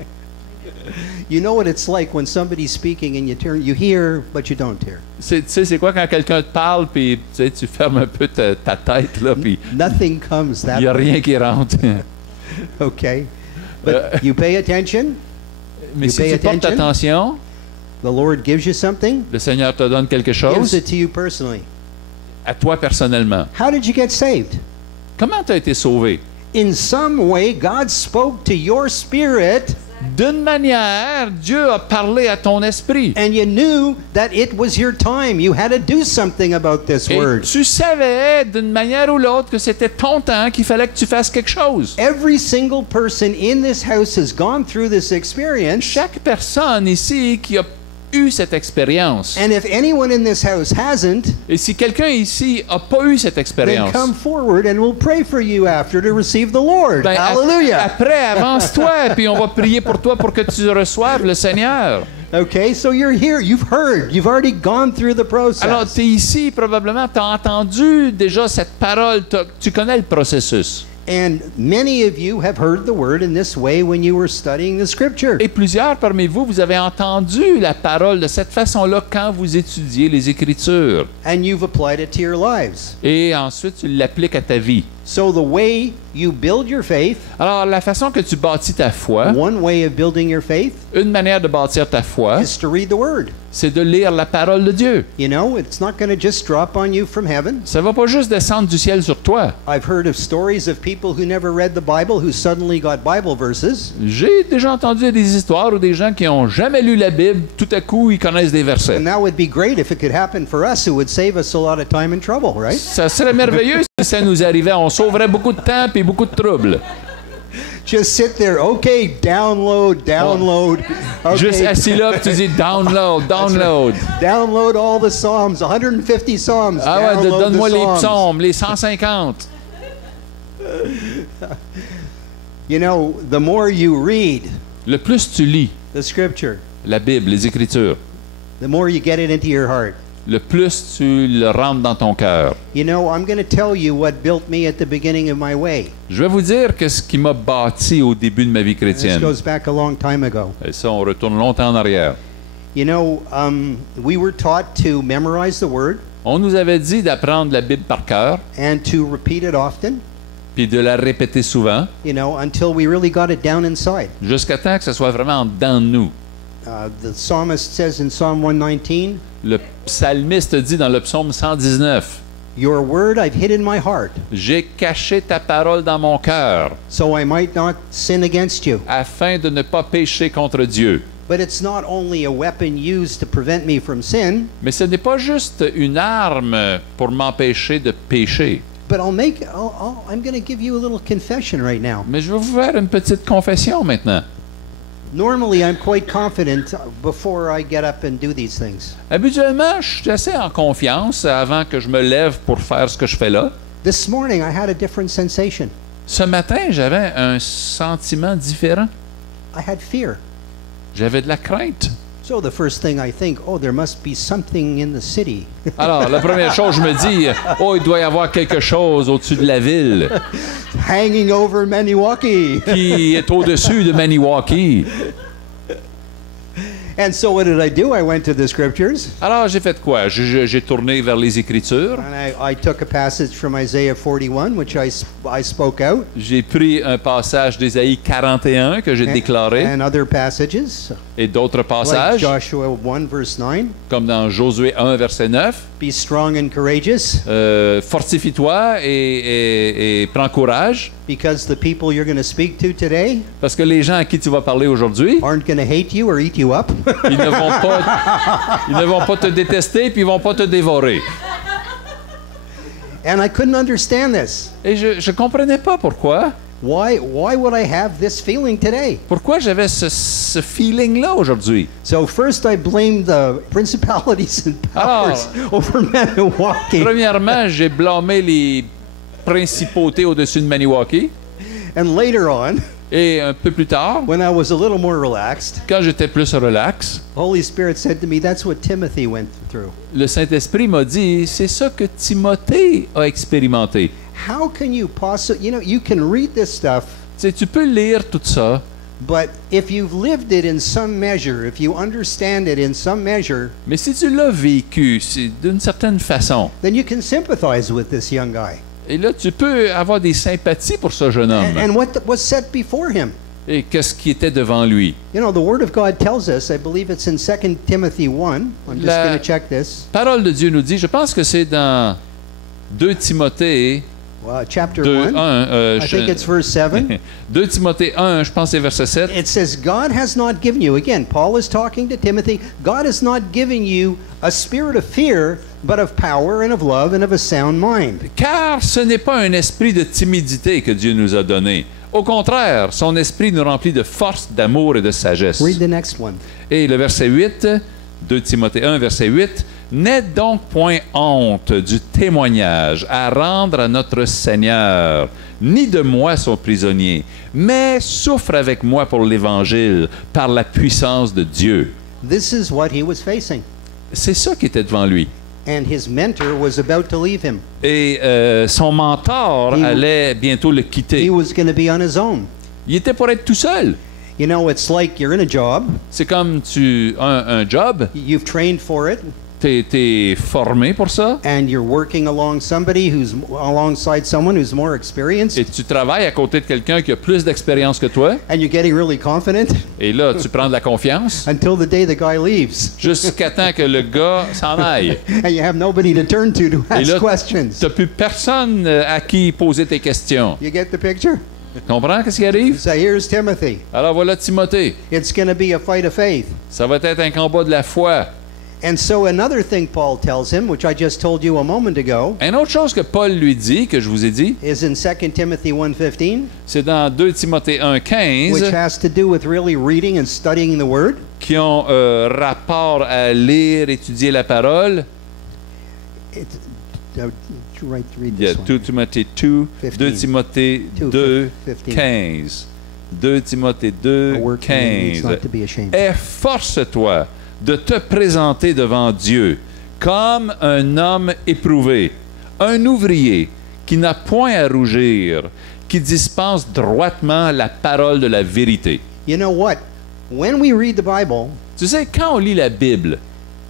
You know what it's like when somebody's speaking and you hear, but you don't hear. Tu sais, c'est quoi quand quelqu'un te parle, puis tu sais, tu fermes un peu ta tête, là, puis Nothing comes il that n'y a way. rien qui rentre. Okay. But you pay attention, Mais You si pay tu portes attention? attention, the Lord gives you something, le Seigneur te donne quelque gives chose it to you personally. à toi personnellement. How did you get saved? Comment tu as été sauvé? In some way, God spoke to your spirit, D'une manière, Dieu a parlé à ton esprit. and you knew that it was your time. You had to do something about this Et word. tu savais d'une manière ou l'autre que c'était ton temps, qu'il fallait que tu fasses quelque chose. Every single person in this house has gone through this experience. Chaque personne ici qui a eu cette expérience, And if anyone in this house hasn't, et si quelqu'un ici n'a pas eu cette then expérience, come forward and we'll pray for you after to receive the Lord. ben, Hallelujah. après, avance-toi, puis on va prier pour toi pour que tu reçoives le Seigneur. Okay, so you're here. You've heard. You've already gone through the process. Alors, tu es ici, probablement, tu as entendu déjà cette parole, tu connais le processus. And many of you have heard the word in this way when you were studying the scripture. Et plusieurs parmi vous, vous avez entendu la parole de cette façon-là quand vous étudiez les Écritures. And you've applied it to your lives. Et ensuite, tu l'appliques à ta vie. So the way you build your faith, Alors, la façon que tu bâtis ta foi, one way of building your faith une manière de bâtir ta foi, is to read the word. c'est de lire la parole de Dieu. You know, it's not going to just drop on you from heaven. Ça va pas juste descendre du ciel sur toi. I've heard of stories of people who never read the Bible who suddenly got Bible verses. J'ai déjà entendu des histoires où des gens qui ont jamais lu la Bible, tout à coup, ils connaissent des versets. And that would be great if it could happen for us. It would save us a lot of time and trouble, right? Ça serait merveilleux si ça nous arrivait. On sauverait beaucoup de temps et beaucoup de troubles. Just sit there. Okay, download. Juste Okay, assis là, puis tu dis download. download all the Psalms, 150 Psalms. Ah ouais, Download donne-moi the les Psalms. psaumes, les 150. You know, the more you read Le plus tu lis the scripture, la Bible, les Écritures, the more you get it into your heart. le plus tu le rentres dans ton cœur. You know, I'm going to tell you what built me at the beginning of my way. Je vais vous dire que ce qui m'a bâti au début de ma vie This chrétienne. goes back a long time ago. Et ça, on retourne longtemps en arrière. You know, we were taught to memorize the word On nous avait dit d'apprendre la Bible par cœur, and to repeat it often, puis de la répéter souvent, you know, until we really got it down inside. jusqu'à temps que ce soit vraiment dans nous. The psalmist says in Psalm 119, Le psalmiste dit dans le psaume 119, Your word I've hid in my heart, « J'ai caché ta parole dans mon cœur, so I might not sin against you. afin de ne pas pécher contre Dieu. » But it's not only a weapon used to prevent me from sin, Mais ce n'est pas juste une arme pour m'empêcher de pécher. but I'm going to give you a little confession right now. Mais je vais vous faire une petite confession maintenant. Normally, I'm quite confident before I get up and do these things. Habituellement, je suis assez en confiance avant que je me lève pour faire ce que je fais là. This morning, I had a different sensation. Ce matin, j'avais un sentiment différent. I had fear. J'avais de la crainte. So the first thing I think, oh, there must be something in the city. Alors, la première chose, je me dis, oh, il doit y avoir quelque chose au-dessus de la ville Hanging over Maniwaki. qui est au-dessus de Maniwaki. And so what did I do? I went to the scriptures Alors, j'ai fait quoi? J'ai tourné vers les Écritures. and I took a passage from Isaiah 41, which I spoke out, J'ai pris un passage d'Ésaïe 41 que j'ai déclaré and other passages, et d'autres like passages, Joshua 1, verse 9. comme dans Josué 1, verset 9. Be strong and courageous, Fortifie-toi et prends courage, because the people you're going to speak to today parce que les gens à qui tu vas parler aujourd'hui, aren't going to hate you or eat you up. ils ne vont pas te détester puis ils vont pas te dévorer. And I couldn't understand this. Et je comprenais pas pourquoi. Why would I have this feeling today? Pourquoi j'avais ce feeling-là aujourd'hui. So first I blamed the principalities and powers over Maniwaki. Premièrement, j'ai blâmé les principautés au-dessus de Maniwaki. And later on, Et un peu plus tard, when I was a little more relaxed, quand j'étais plus relax, Holy Spirit said to me, that's what Timothy went through. le Saint-Esprit m'a dit, c'est ça que Timothée a expérimenté. How can you possibly, you can read this stuff, Tu sais, tu peux lire tout ça, but if you've lived it in some measure, if you understand it in some measure, mais si tu l'as vécu d'une certaine façon, then you can sympathize with this young guy. et là, tu peux avoir des sympathies pour ce jeune homme. And what was set before him. Et qu'est-ce qui était devant lui? The Word of God tells us, I believe it's in 2 Timothy 1. I'm just going to check this. Parole de Dieu nous dit, je pense que c'est dans 2 Timothée Chapter 2, 1. 1. I think it's verse 7. 2 Timothée 1, je pense que c'est verset 7. It says, God has not given you, again, Paul is talking to Timothy, God has not given you a spirit of fear, but of power and of love and of a sound mind. Car ce n'est pas un esprit de timidité que Dieu nous a donné. Au contraire, son esprit nous remplit de force, d'amour et de sagesse. Read the next one. Et le verset 8, 2 Timothée 1, verset 8, « N'aie donc point honte du témoignage à rendre à notre Seigneur, ni de moi son prisonnier, mais souffre avec moi pour l'Évangile par la puissance de Dieu. » This is what he was facing. C'est ça qui était devant lui. And his mentor was about to leave him. Et son mentor allait bientôt le quitter. He was going to be on his own. Il était pour être tout seul. It's like you're in a job. C'est comme tu as un job, You've trained for it, t'es formé pour ça, and you're working alongside someone who's more experienced, et tu travailles à côté de quelqu'un qui a plus d'expérience que toi, and you're getting really confident et là, tu prends de la confiance, until the day the guy leaves, jusqu'à temps que le gars s'en aille. and you have nobody to turn to Et ask là, questions. tu n'as plus personne à qui poser tes questions. You get the picture? Tu comprends qu'est-ce qui arrive? So here's Timothy. Alors voilà Timothée. It's going to be a fight of faith. Ça va être un combat de la foi. And so another thing Paul tells him, which I just told you a moment ago, Une autre chose que Paul lui dit, que je vous ai dit, is in 2 Timothy 1:15, c'est dans 2 Timothée 1, 15, which has to do with really reading and studying the Word. qui ont rapport à lire, étudier la parole. Read Il y a this 2 one. Timothée 2, 2 Timothée 2, 15. 2 Timothée 2, A workman needs 15. not to be ashamed. Efforce-toi de te présenter devant Dieu comme un homme éprouvé, un ouvrier qui n'a point à rougir, qui dispense droitement la parole de la vérité. You know what? When we read the Bible, Tu sais, quand on lit la Bible,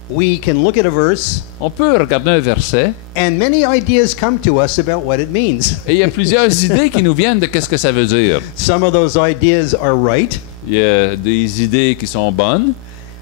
we can look at a verse, on peut regarder un verset and many ideas come to us about what it means. et il y a plusieurs idées qui nous viennent de qu'est-ce que ça veut dire. Some of those ideas are right, Il y a des idées qui sont bonnes,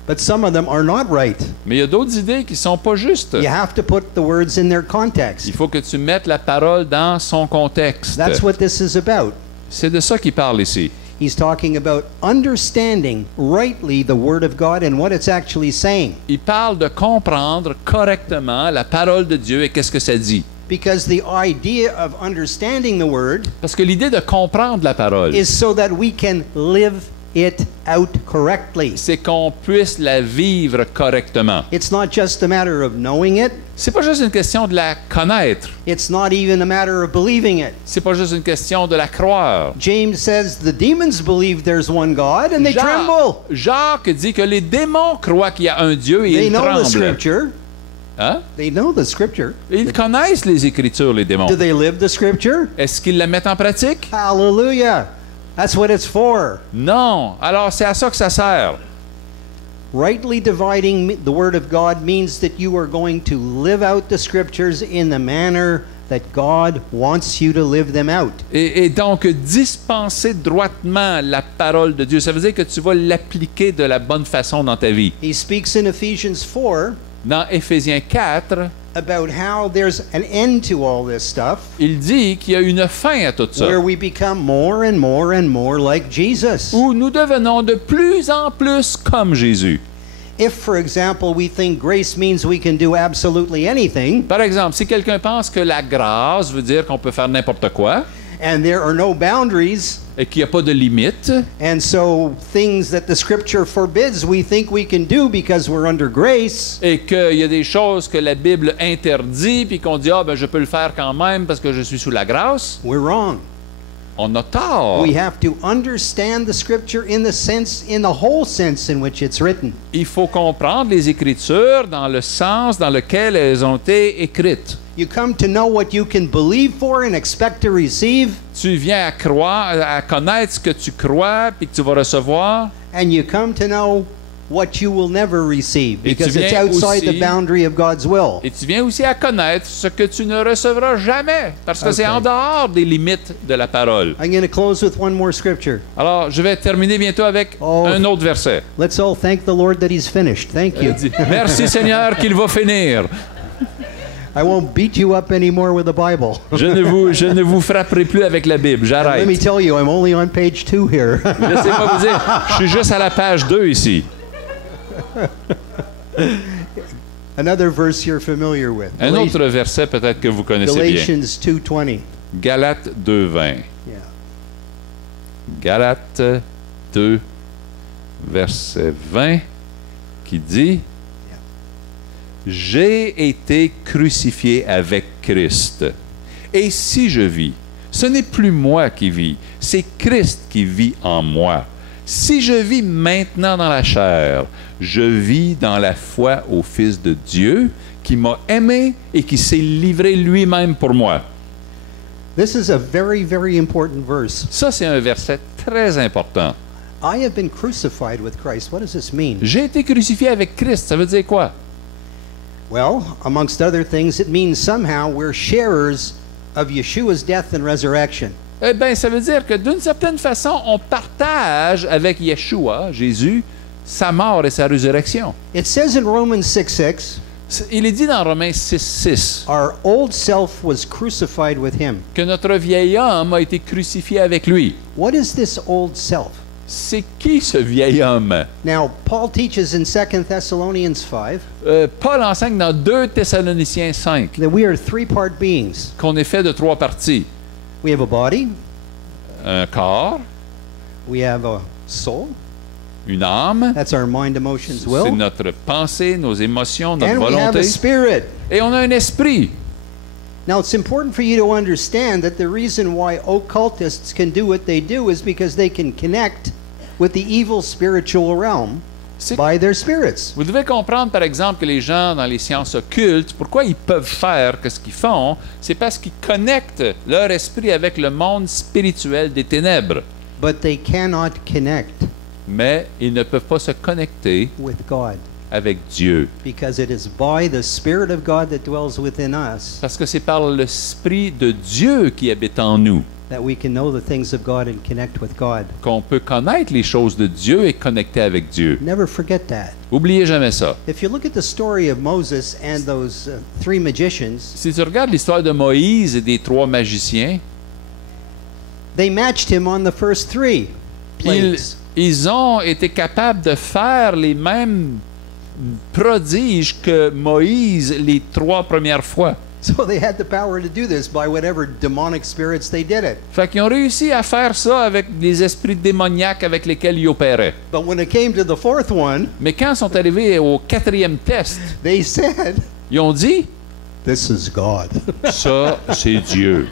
but some of them are not right. mais il y a d'autres idées qui sont pas justes. You have to put the words in their context. Il faut que tu mettes la parole dans son contexte. That's what this is about. C'est de ça qu'il parle ici. He's talking about understanding rightly the Word of God and what it's actually saying. Il parle de comprendre correctement la parole de Dieu et qu'est-ce que ça dit. Because the idea of understanding the Word Parce que l'idée de comprendre la parole, is so that we can live it out correctly. c'est qu'on puisse la vivre correctement. It's not just a matter of knowing it, C'est pas juste une question de la connaître. It's not even a matter of believing it. C'est pas juste une question de la croire. James says the demons believe there's one God and they tremble. Jacques dit que les démons croient qu'il y a un Dieu et They ils know the tremblent. scripture. Hein? They know the scripture. Ils connaissent les Écritures, les démons. Do they live the scripture? Est-ce qu'ils la mettent en pratique? Hallelujah. That's what it's for. Non. Alors, c'est à ça que ça sert. Rightly dividing the word of God means that you are going to live out the scriptures in the manner that God wants you to live them out. Et donc, dispenser droitement la parole de Dieu, ça veut dire que tu vas l'appliquer de la bonne façon dans ta vie. He speaks in Ephesians 4 Dans Éphésiens 4, about how there's an end to all this stuff, il dit qu'il y a une fin à tout ça, where we become more and more and more like Jesus. où nous devenons de plus en plus comme Jésus. If, for example, we think grace means we can do absolutely anything, Par exemple, si quelqu'un pense que la grâce veut dire qu'on peut faire n'importe quoi and there are no boundaries, et qu'il n'y a pas de limite, and so things that the scripture forbids we think we can do because we're under grace, et qu'il y a des choses que la Bible interdit, puis qu'on dit « Ah, ben je peux le faire quand même parce que je suis sous la grâce we're wrong. », on a tort. We have to understand the scripture in the whole sense in which it's written. Il faut comprendre les Écritures dans le sens dans lequel elles ont été écrites. You come to know what you can believe for and expect to receive, Tu viens à croire, à connaître ce que tu crois puis que tu vas recevoir, and you come to know what you will never receive Et tu because it's viens outside the aussi- boundary of God's will. et tu viens aussi à connaître ce que tu ne recevras jamais parce que c'est Okay. en dehors des limites de la parole. I'm going to close with one more scripture. Alors, je vais terminer bientôt avec Oh. un autre verset. Let's all thank the Lord that He's finished. Thank you. Il dit, Merci Seigneur qu'il va finir. I won't beat you up anymore with the Bible. Je ne vous frapperai plus avec la Bible. Let me J'arrête. tell you, I'm only on page 2 here. Laissez-moi vous dire, je suis juste à la page 2 ici. Another verse you're familiar with. Un autre verset peut-être que vous connaissez bien. Galatians 2:20. Galates 2.20. Yeah. Galates 2, verset 20, qui dit « J'ai été crucifié avec Christ. Et si je vis, ce n'est plus moi qui vis, c'est Christ qui vit en moi. Si je vis maintenant dans la chair, je vis dans la foi au Fils de Dieu qui m'a aimé et qui s'est livré lui-même pour moi. » This is a very, very important verse. Ça, c'est un verset très important. I have been crucified with Christ. What does this mean? J'ai été crucifié avec Christ. Ça veut dire quoi? Well, amongst other things, it means somehow we're sharers of Yeshua's death and resurrection. Eh bien, ça veut dire que d'une certaine façon, on partage avec Yeshua, Jésus, sa mort et sa résurrection. It says in Romans 6:6, Il est dit dans Romains 6.6 our old self was crucified with him. que notre vieil homme a été crucifié avec lui. What is this old self? C'est qui ce vieil homme? Now, Paul teaches in 2 Thessalonians 5 Paul enseigne dans 2 Thessaloniciens 5 that we are three-part beings. qu'on est fait de 3 parties. We have a body, Un corps, we have a soul, une âme, that's our mind, emotions, c'est will, notre pensée, nos émotions, notre and we have volonté. a spirit. Et on a un esprit. Now, it's important for you to understand that the reason why occultists can do what they do is because they can connect with the evil spiritual realm C'est- by their spirits. Vous devez comprendre, par exemple, que les gens dans les sciences occultes, pourquoi ils peuvent faire que ce qu'ils font, c'est parce qu'ils connectent leur esprit avec le monde spirituel des ténèbres. But they cannot connect Mais ils ne peuvent pas se connecter with God avec Dieu. because it is by the Spirit of God that dwells within us Parce que c'est par l'esprit de Dieu qui habite en nous that we can know the things of God and connect with God. qu'on peut connaître les choses de Dieu et connecter avec Dieu. Never forget that. Oubliez jamais ça. If you look at the story of Moses and those three magicians, Si tu regardes l'histoire de Moïse et des 3 magiciens, they matched him on the first 3 ils, plagues. ils ont été capables de faire les mêmes prodiges que Moïse les 3 premières fois. So they had the power to do this by whatever demonic spirits they did it. Fait qu'ils ont réussi à faire ça avec les esprits démoniaques avec lesquels ils opéraient. But when it came to the fourth one, Mais quand ils sont arrivés au 4e test, they said, ils ont dit This is God. Ça, c'est Dieu.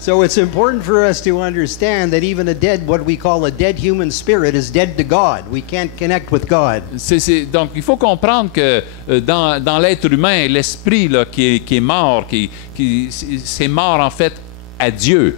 So it's important for us to understand that even what we call a dead human spirit is dead to God. We can't connect with God. Donc, il faut comprendre que dans l'être humain, l'esprit là, qui est mort, c'est mort en fait à Dieu.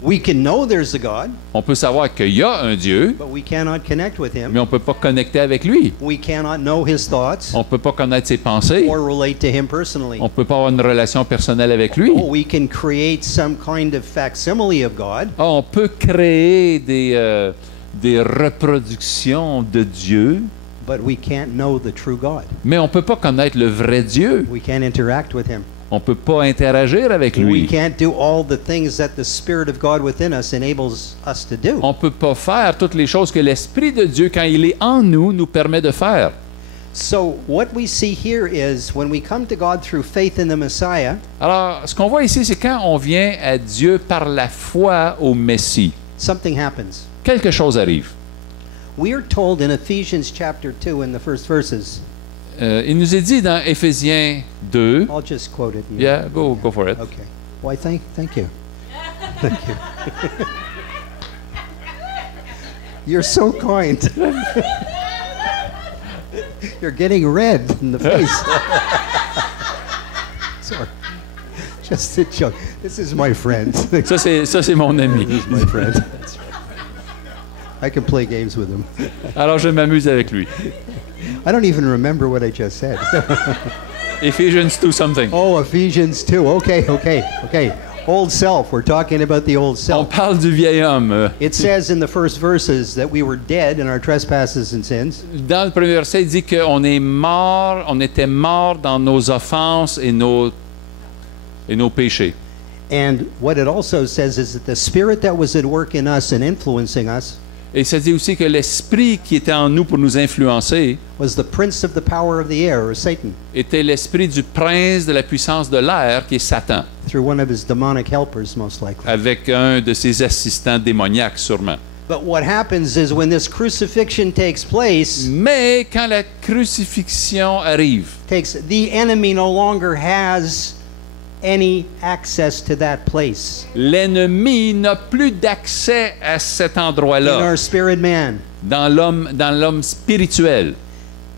We can know there's a God, On peut savoir qu'il y a un Dieu, but we cannot connect with him. mais on ne peut pas connecter avec lui. We cannot know his thoughts On ne peut pas connaître ses pensées. or relate to him personally. On ne peut pas avoir une relation personnelle avec lui. Oh, we can create some kind of facsimile of God, On peut créer des reproductions de Dieu, but we can't know the true God. mais on ne peut pas connaître le vrai Dieu. We can't interact with him. On ne peut pas interagir avec We lui. can't do all the things that the Spirit of God within us enables us to do. On ne peut pas faire toutes les choses que l'Esprit de Dieu, quand il est en nous, nous permet de faire. So what we see here is when we come to God through faith in the Messiah, Alors, ce qu'on voit ici, c'est quand on vient à Dieu par la foi au Messie, something happens. quelque chose arrive. We are told in Ephesians chapter 2 in the first verses. Il nous est dit dans Éphésiens 2, I'll just quote it. yeah, go for it. Okay. Why, thank you. Thank you. You're so kind. You're getting red in the face. Sorry. Just a joke. This is my friend. Ça, c'est mon ami. This is my friend. That's right. I can play games with him. Alors, je m'amuse avec lui. I don't even remember what I just said. Ephesians 2 something. Oh, Ephesians 2. Okay. Old self. We're talking about the old On self. parle du vieil homme. It says in the first verses that we were dead in our trespasses and sins. Dans le premier verset, il dit qu'on est mort, on était mort dans nos offenses et nos péchés. And what it also says is that the spirit that was at work in us and influencing us Et ça dit aussi que l'esprit qui était en nous pour nous influencer was the prince of the power of the air, or Satan, était l'esprit du prince de la puissance de l'air, qui est Satan, through one of his demonic helpers, most likely. avec un de ses assistants démoniaques sûrement. But what happens is when this crucifixion takes place, Mais quand la crucifixion arrive, the enemy no longer has any access to that place l'ennemi n'a plus d'accès à cet in endroit-là our spirit man. dans l'homme spirituel.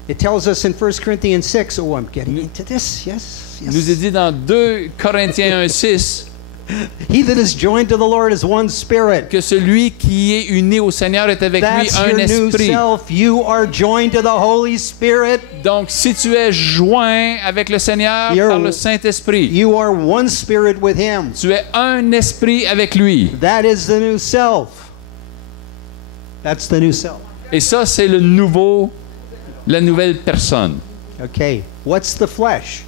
It tells us in 1 Corinthians 6, oh, I'm getting into this, yes. Il nous est dit dans 2 Corinthiens 1:6 He that is joined to the Lord is one spirit. que celui qui est uni au Seigneur est avec lui That's un your new esprit. self. You are joined to the Holy Spirit. Donc, si tu es joint avec le Seigneur You're- par le Saint-Esprit, You are one spirit with Him. tu es un esprit avec lui. That is the new self. That's the new self. Et ça, c'est la nouvelle personne. Okay. What's the flesh?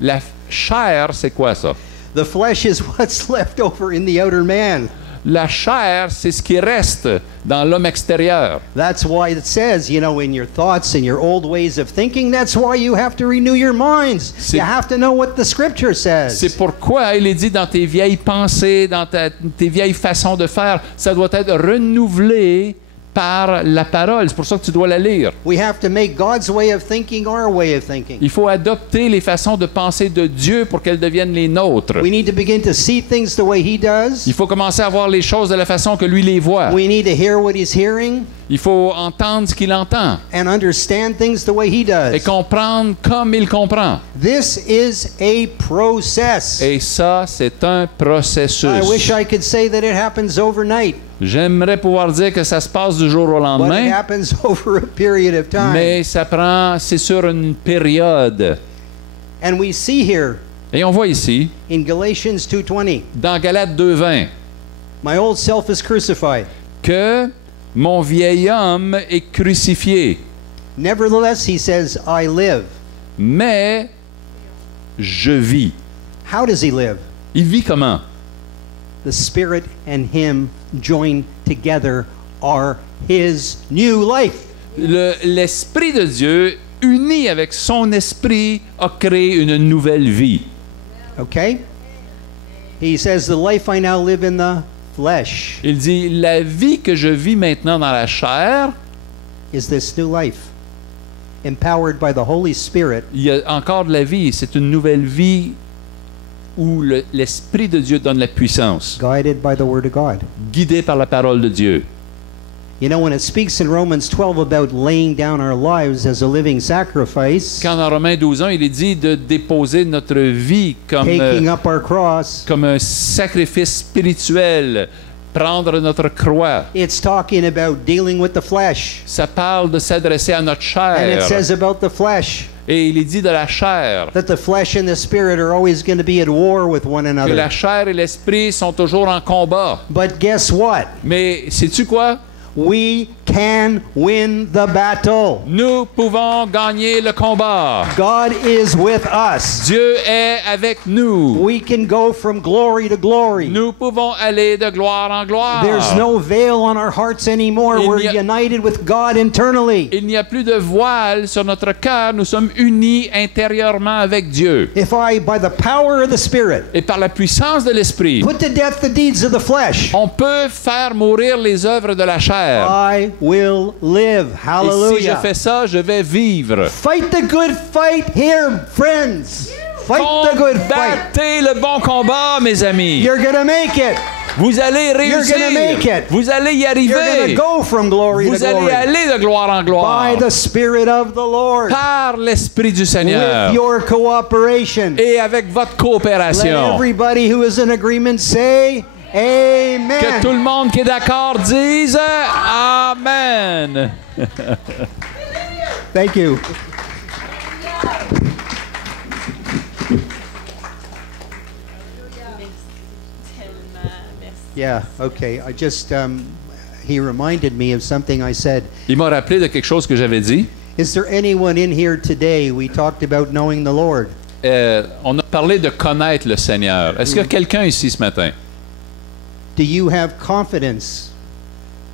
La chair, c'est quoi ça? The flesh is what's left over in the outer man. La chair, c'est ce qui reste dans l'homme extérieur. That's why it says, in your thoughts and your old ways of thinking, that's why you have to renew your minds. C'est- You have to know what the scripture says. C'est pourquoi il est dit dans tes vieilles pensées, dans tes vieilles façons de faire, ça doit être renouvelé par la parole. C'est pour ça que tu dois la lire. We have to make God's way of thinking our way of thinking. Il faut adopter les façons de penser de Dieu pour qu'elles deviennent les nôtres. We need to begin to see things the way He does. Il faut commencer à voir les choses de la façon que lui les voit. We need to hear what He's hearing Il faut entendre ce qu'il entend and understand things the way He et does. comprendre comme il comprend. This is a process. Et ça, c'est un processus. I wish I could say that it happens overnight, J'aimerais pouvoir dire que ça se passe du jour au but it lendemain, happens over a period of time. mais c'est sur une période. And we see here Et on voit ici, in Galatians 2:20, dans Galates 2:20, my old self is crucified. que mon vieil homme est crucifié, Nevertheless, he says, I live. mais je vis. How does he live? Il vit comment? The Spirit and him joined together are his new life. L'Esprit de Dieu, uni avec son esprit, a créé une nouvelle vie. Okay? He says, the life I now live in the flesh Il dit, la vie que je vis maintenant dans la chair, is this new life. empowered by the Holy Spirit, Il y a encore de la vie. C'est une nouvelle vie où l'Esprit de Dieu donne la puissance, guided by the Word of God. guidé par la parole de Dieu. You know, when it speaks in Romans 12 about laying down our lives as a living sacrifice, Quand dans Romains 12:1, il est dit de déposer notre vie taking up our cross, comme un sacrifice spirituel, prendre notre croix. it's talking about dealing with the flesh. Ça parle de s'adresser à notre And it chair. says about the flesh Et il est dit de la chair, that the flesh and the spirit are always going to be at war with one que la another. chair et l'esprit sont toujours en combat. But guess what? Mais sais-tu quoi? We can win the battle. Nous pouvons gagner le combat. God is with us. Dieu est avec nous. We can go from glory to glory. Nous pouvons aller de gloire en gloire. There's no veil on our hearts anymore. Il We're n'y a- united with God internally. Il n'y a plus de voile sur notre cœur. Nous sommes unis intérieurement avec Dieu. If I, by the power of the Spirit, Et par la puissance de l'esprit, put to death the deeds of the flesh, on peut faire mourir les œuvres de la chair. I will live. Et si je Hallelujah. fais ça, je vais vivre. Fight the good fight here, friends. Fight the good fight. Combattez le bon combat, mes amis. You're going to make it. Vous allez You're gonna make réussir. it. Vous allez y You're going to arriver. go from glory to Vous allez glory aller de gloire en gloire. by the Spirit of the Lord Par l'Esprit du Seigneur. with your cooperation. Et avec votre Let coopération. everybody who is in agreement say, Amen. Que tout le monde qui est d'accord dise Amen. Thank you. Yeah, okay. I just, he reminded me of something I said. Il m'a rappelé de quelque chose que j'avais dit. Is there anyone in here today? We talked about knowing the Lord. On a parlé de connaître le Seigneur. Est-ce qu'il y a quelqu'un ici ce matin? Do you have confidence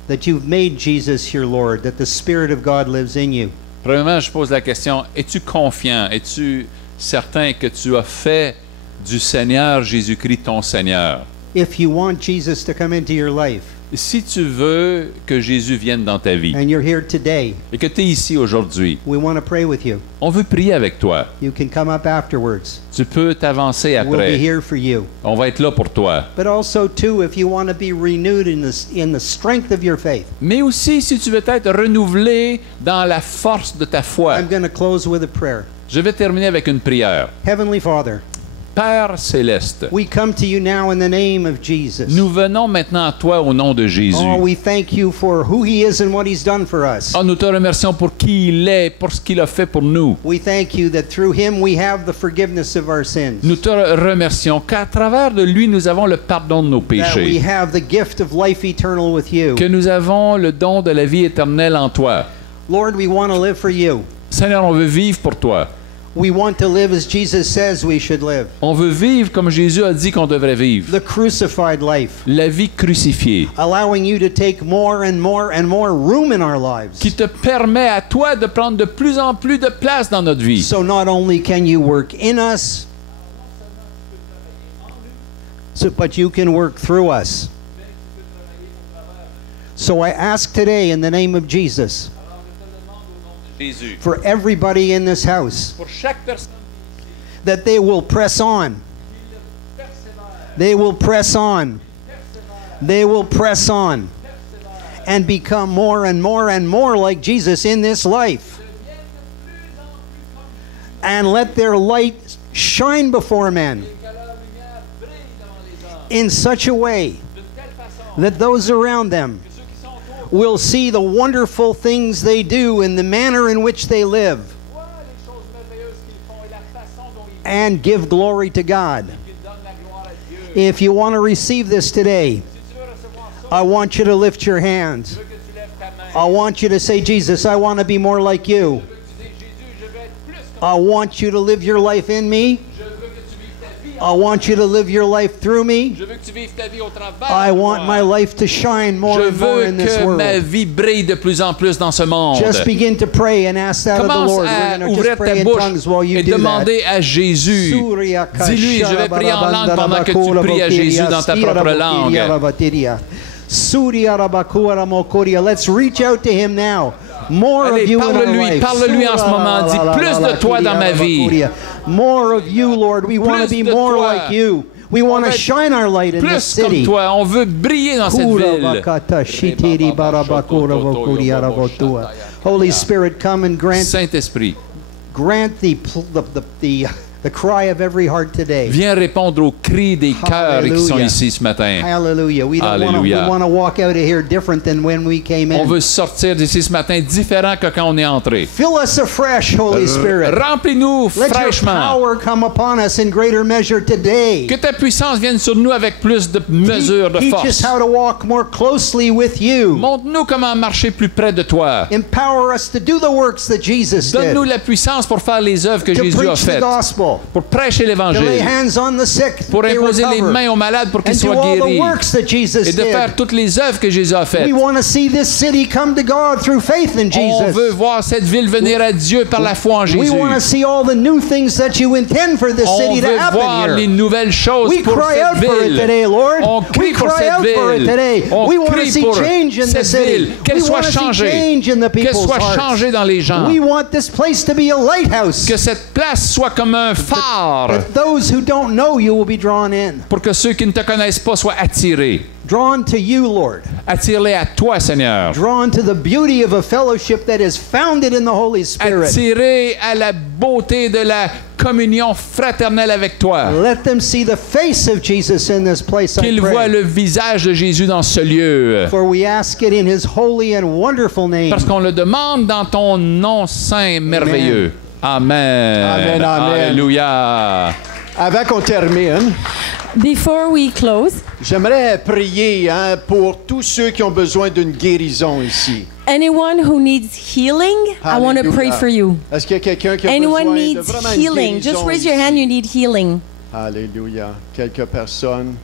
that you've made Jesus your Lord, that the Spirit of God lives in you? Premièrement, je pose la question, es-tu confiant? Es-tu certain que tu as fait du Seigneur Jésus-Christ ton Seigneur? If you want Jesus to come into your life Si tu veux que Jésus vienne dans ta vie and you're here today, et que tu es ici aujourd'hui, we want to pray with you. on veut prier avec toi. You can come up afterwards. Tu peux t'avancer We'll be après. here for you. On va être là pour toi. But also, too, if you want to be renewed in the strength of your faith. Mais aussi, si tu veux être renouvelé dans la force de ta foi, I'm going to close with a prayer. je vais terminer avec une prière. Heavenly Father, Père céleste, we come to you now in the name of Jesus. nous venons maintenant à toi au nom de Jésus. Oh, we thank you for who he is and what he's done for us. Oh, nous te remercions pour qui il est, pour ce qu'il a fait pour nous. We thank you that through him we have the forgiveness of our sins. Nous te remercions qu'à travers de lui, nous avons le pardon de nos That we péchés, have the gift of life eternal with you. que nous avons le don de la vie éternelle en toi. Lord, we want to live for you. Seigneur, on veut vivre pour toi. We want to live as Jesus says we should live. On veut vivre comme Jésus a dit qu'on devrait vivre. The crucified life, La vie crucifiée, allowing you to take more and more and more room in our lives. qui te permet à toi de prendre de plus en plus de place dans notre vie. So not only can you work in us, but you can work through us. So I ask today in the name of Jesus, Jésus. for everybody in this house, Pour chaque personne, that they will press on. They will press on. They will press on and become more and more and more like Jesus in this life. And let their light shine before men in such a way that those around them will see the wonderful things they do and the manner in which they live and give glory to God. If you want to receive this today, I want you to lift your hands. I want you to say, Jesus, I want to be more like you. I want you to live your life in me. I want you to live your life through me. Je veux que tu vives ta vie au travers I de want moi. my life to shine more Je and more veux in this que ma world. vie brille de plus en plus dans ce monde. Just begin to pray and ask that of the Commence Lord. We're à going to just ouvrir ta pray in bouche tongues while you et do that. demander à Jésus. Dis-lui, je vais prier en langue pendant que tu pries à Jésus dans ta propre langue. Let's reach out to him now. More Allez, of you in our parle-lui, life. parle-lui en ce moment. Dis plus de toi dans ma vie. More of you, Lord. We want to Plus be de more toi. like you. We want to shine our light in this Plus comme city. toi, on veut briller dans cette ville. Holy Spirit, come and grant Saint-Esprit, the cry of every heart today. viens répondre aux cris des cœurs qui sont Hallelujah. ici ce matin. Hallelujah. We don't Hallelujah. want to walk out of here different than when we came On in. veut sortir d'ici ce matin différent que quand on est entré. Fill us afresh, Holy Spirit. Remplis-nous Let your fraîchement. power come upon us in greater measure today. Que ta puissance vienne sur nous avec plus de mesure de Teach us force. how to walk more closely with you. Montre-nous comment marcher plus près de toi. Empower us to do the works that Jesus did. Donne-nous la puissance pour faire les œuvres que To Jésus a preach the faites. gospel. Pour prêcher To lay l'Évangile. hands on the sick. Pour they imposer les recover. mains aux malades pour qu'ils And do soient all the guéris. works that Jesus Et de did. faire toutes les œuvres que Jésus a faites. We want to see this city come to God through faith in On Jesus. veut voir cette ville venir à Dieu par la foi en We Jésus. want to see all the new things that you intend for this On city to veut happen voir les here. nouvelles choses We pour cry out cette for it ville. today, Lord. On We crie pour cry cette out for it ville. today. On We want to crie see pour change in the cette city. ville. Qu'elle We soit want to see changée. change in the Qu'elle people's soit hearts. changée dans les gens. We want this place to be a lighthouse. Que cette place soit comme un phare That those who don't know you will be drawn in. pour que ceux qui ne te connaissent pas soient attirés. Drawn to you, Lord. Attire-les à toi, Seigneur. Drawn to the beauty of a fellowship that is founded in the Holy Spirit. Attirés à la beauté de la communion fraternelle avec toi. Let them see the face of Jesus in this place, I Qu'ils voient pray. le visage de Jésus dans ce lieu. For we ask it in His holy and wonderful name. Parce qu'on le demande dans ton nom saint merveilleux. Amen. Amen, amen. Alléluia. Avant qu'on termine, Before we close, j'aimerais prier pour tous ceux qui ont besoin d'une guérison ici. anyone who needs healing, I want to pray Alléluia. for you. Est-ce qu'il y a quelqu'un qui a Anyone besoin de needs vraiment une healing, guérison just raise your ici? hand, you need healing. Alléluia. Quelques personnes.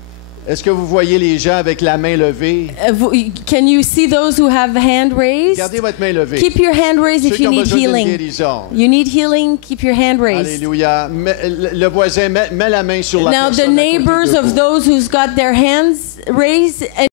Est-ce que vous voyez les gens avec la main levée? Can you see those who have hand raised? Gardez votre main levée. Keep your hand raised Ceux if qui you ont need besoin d'une healing. guérison. You need healing, keep your hand raised. Alléluia. Le voisin, mets la main sur la Now, the personne à côté neighbors de of vous. those who's got their hands raised,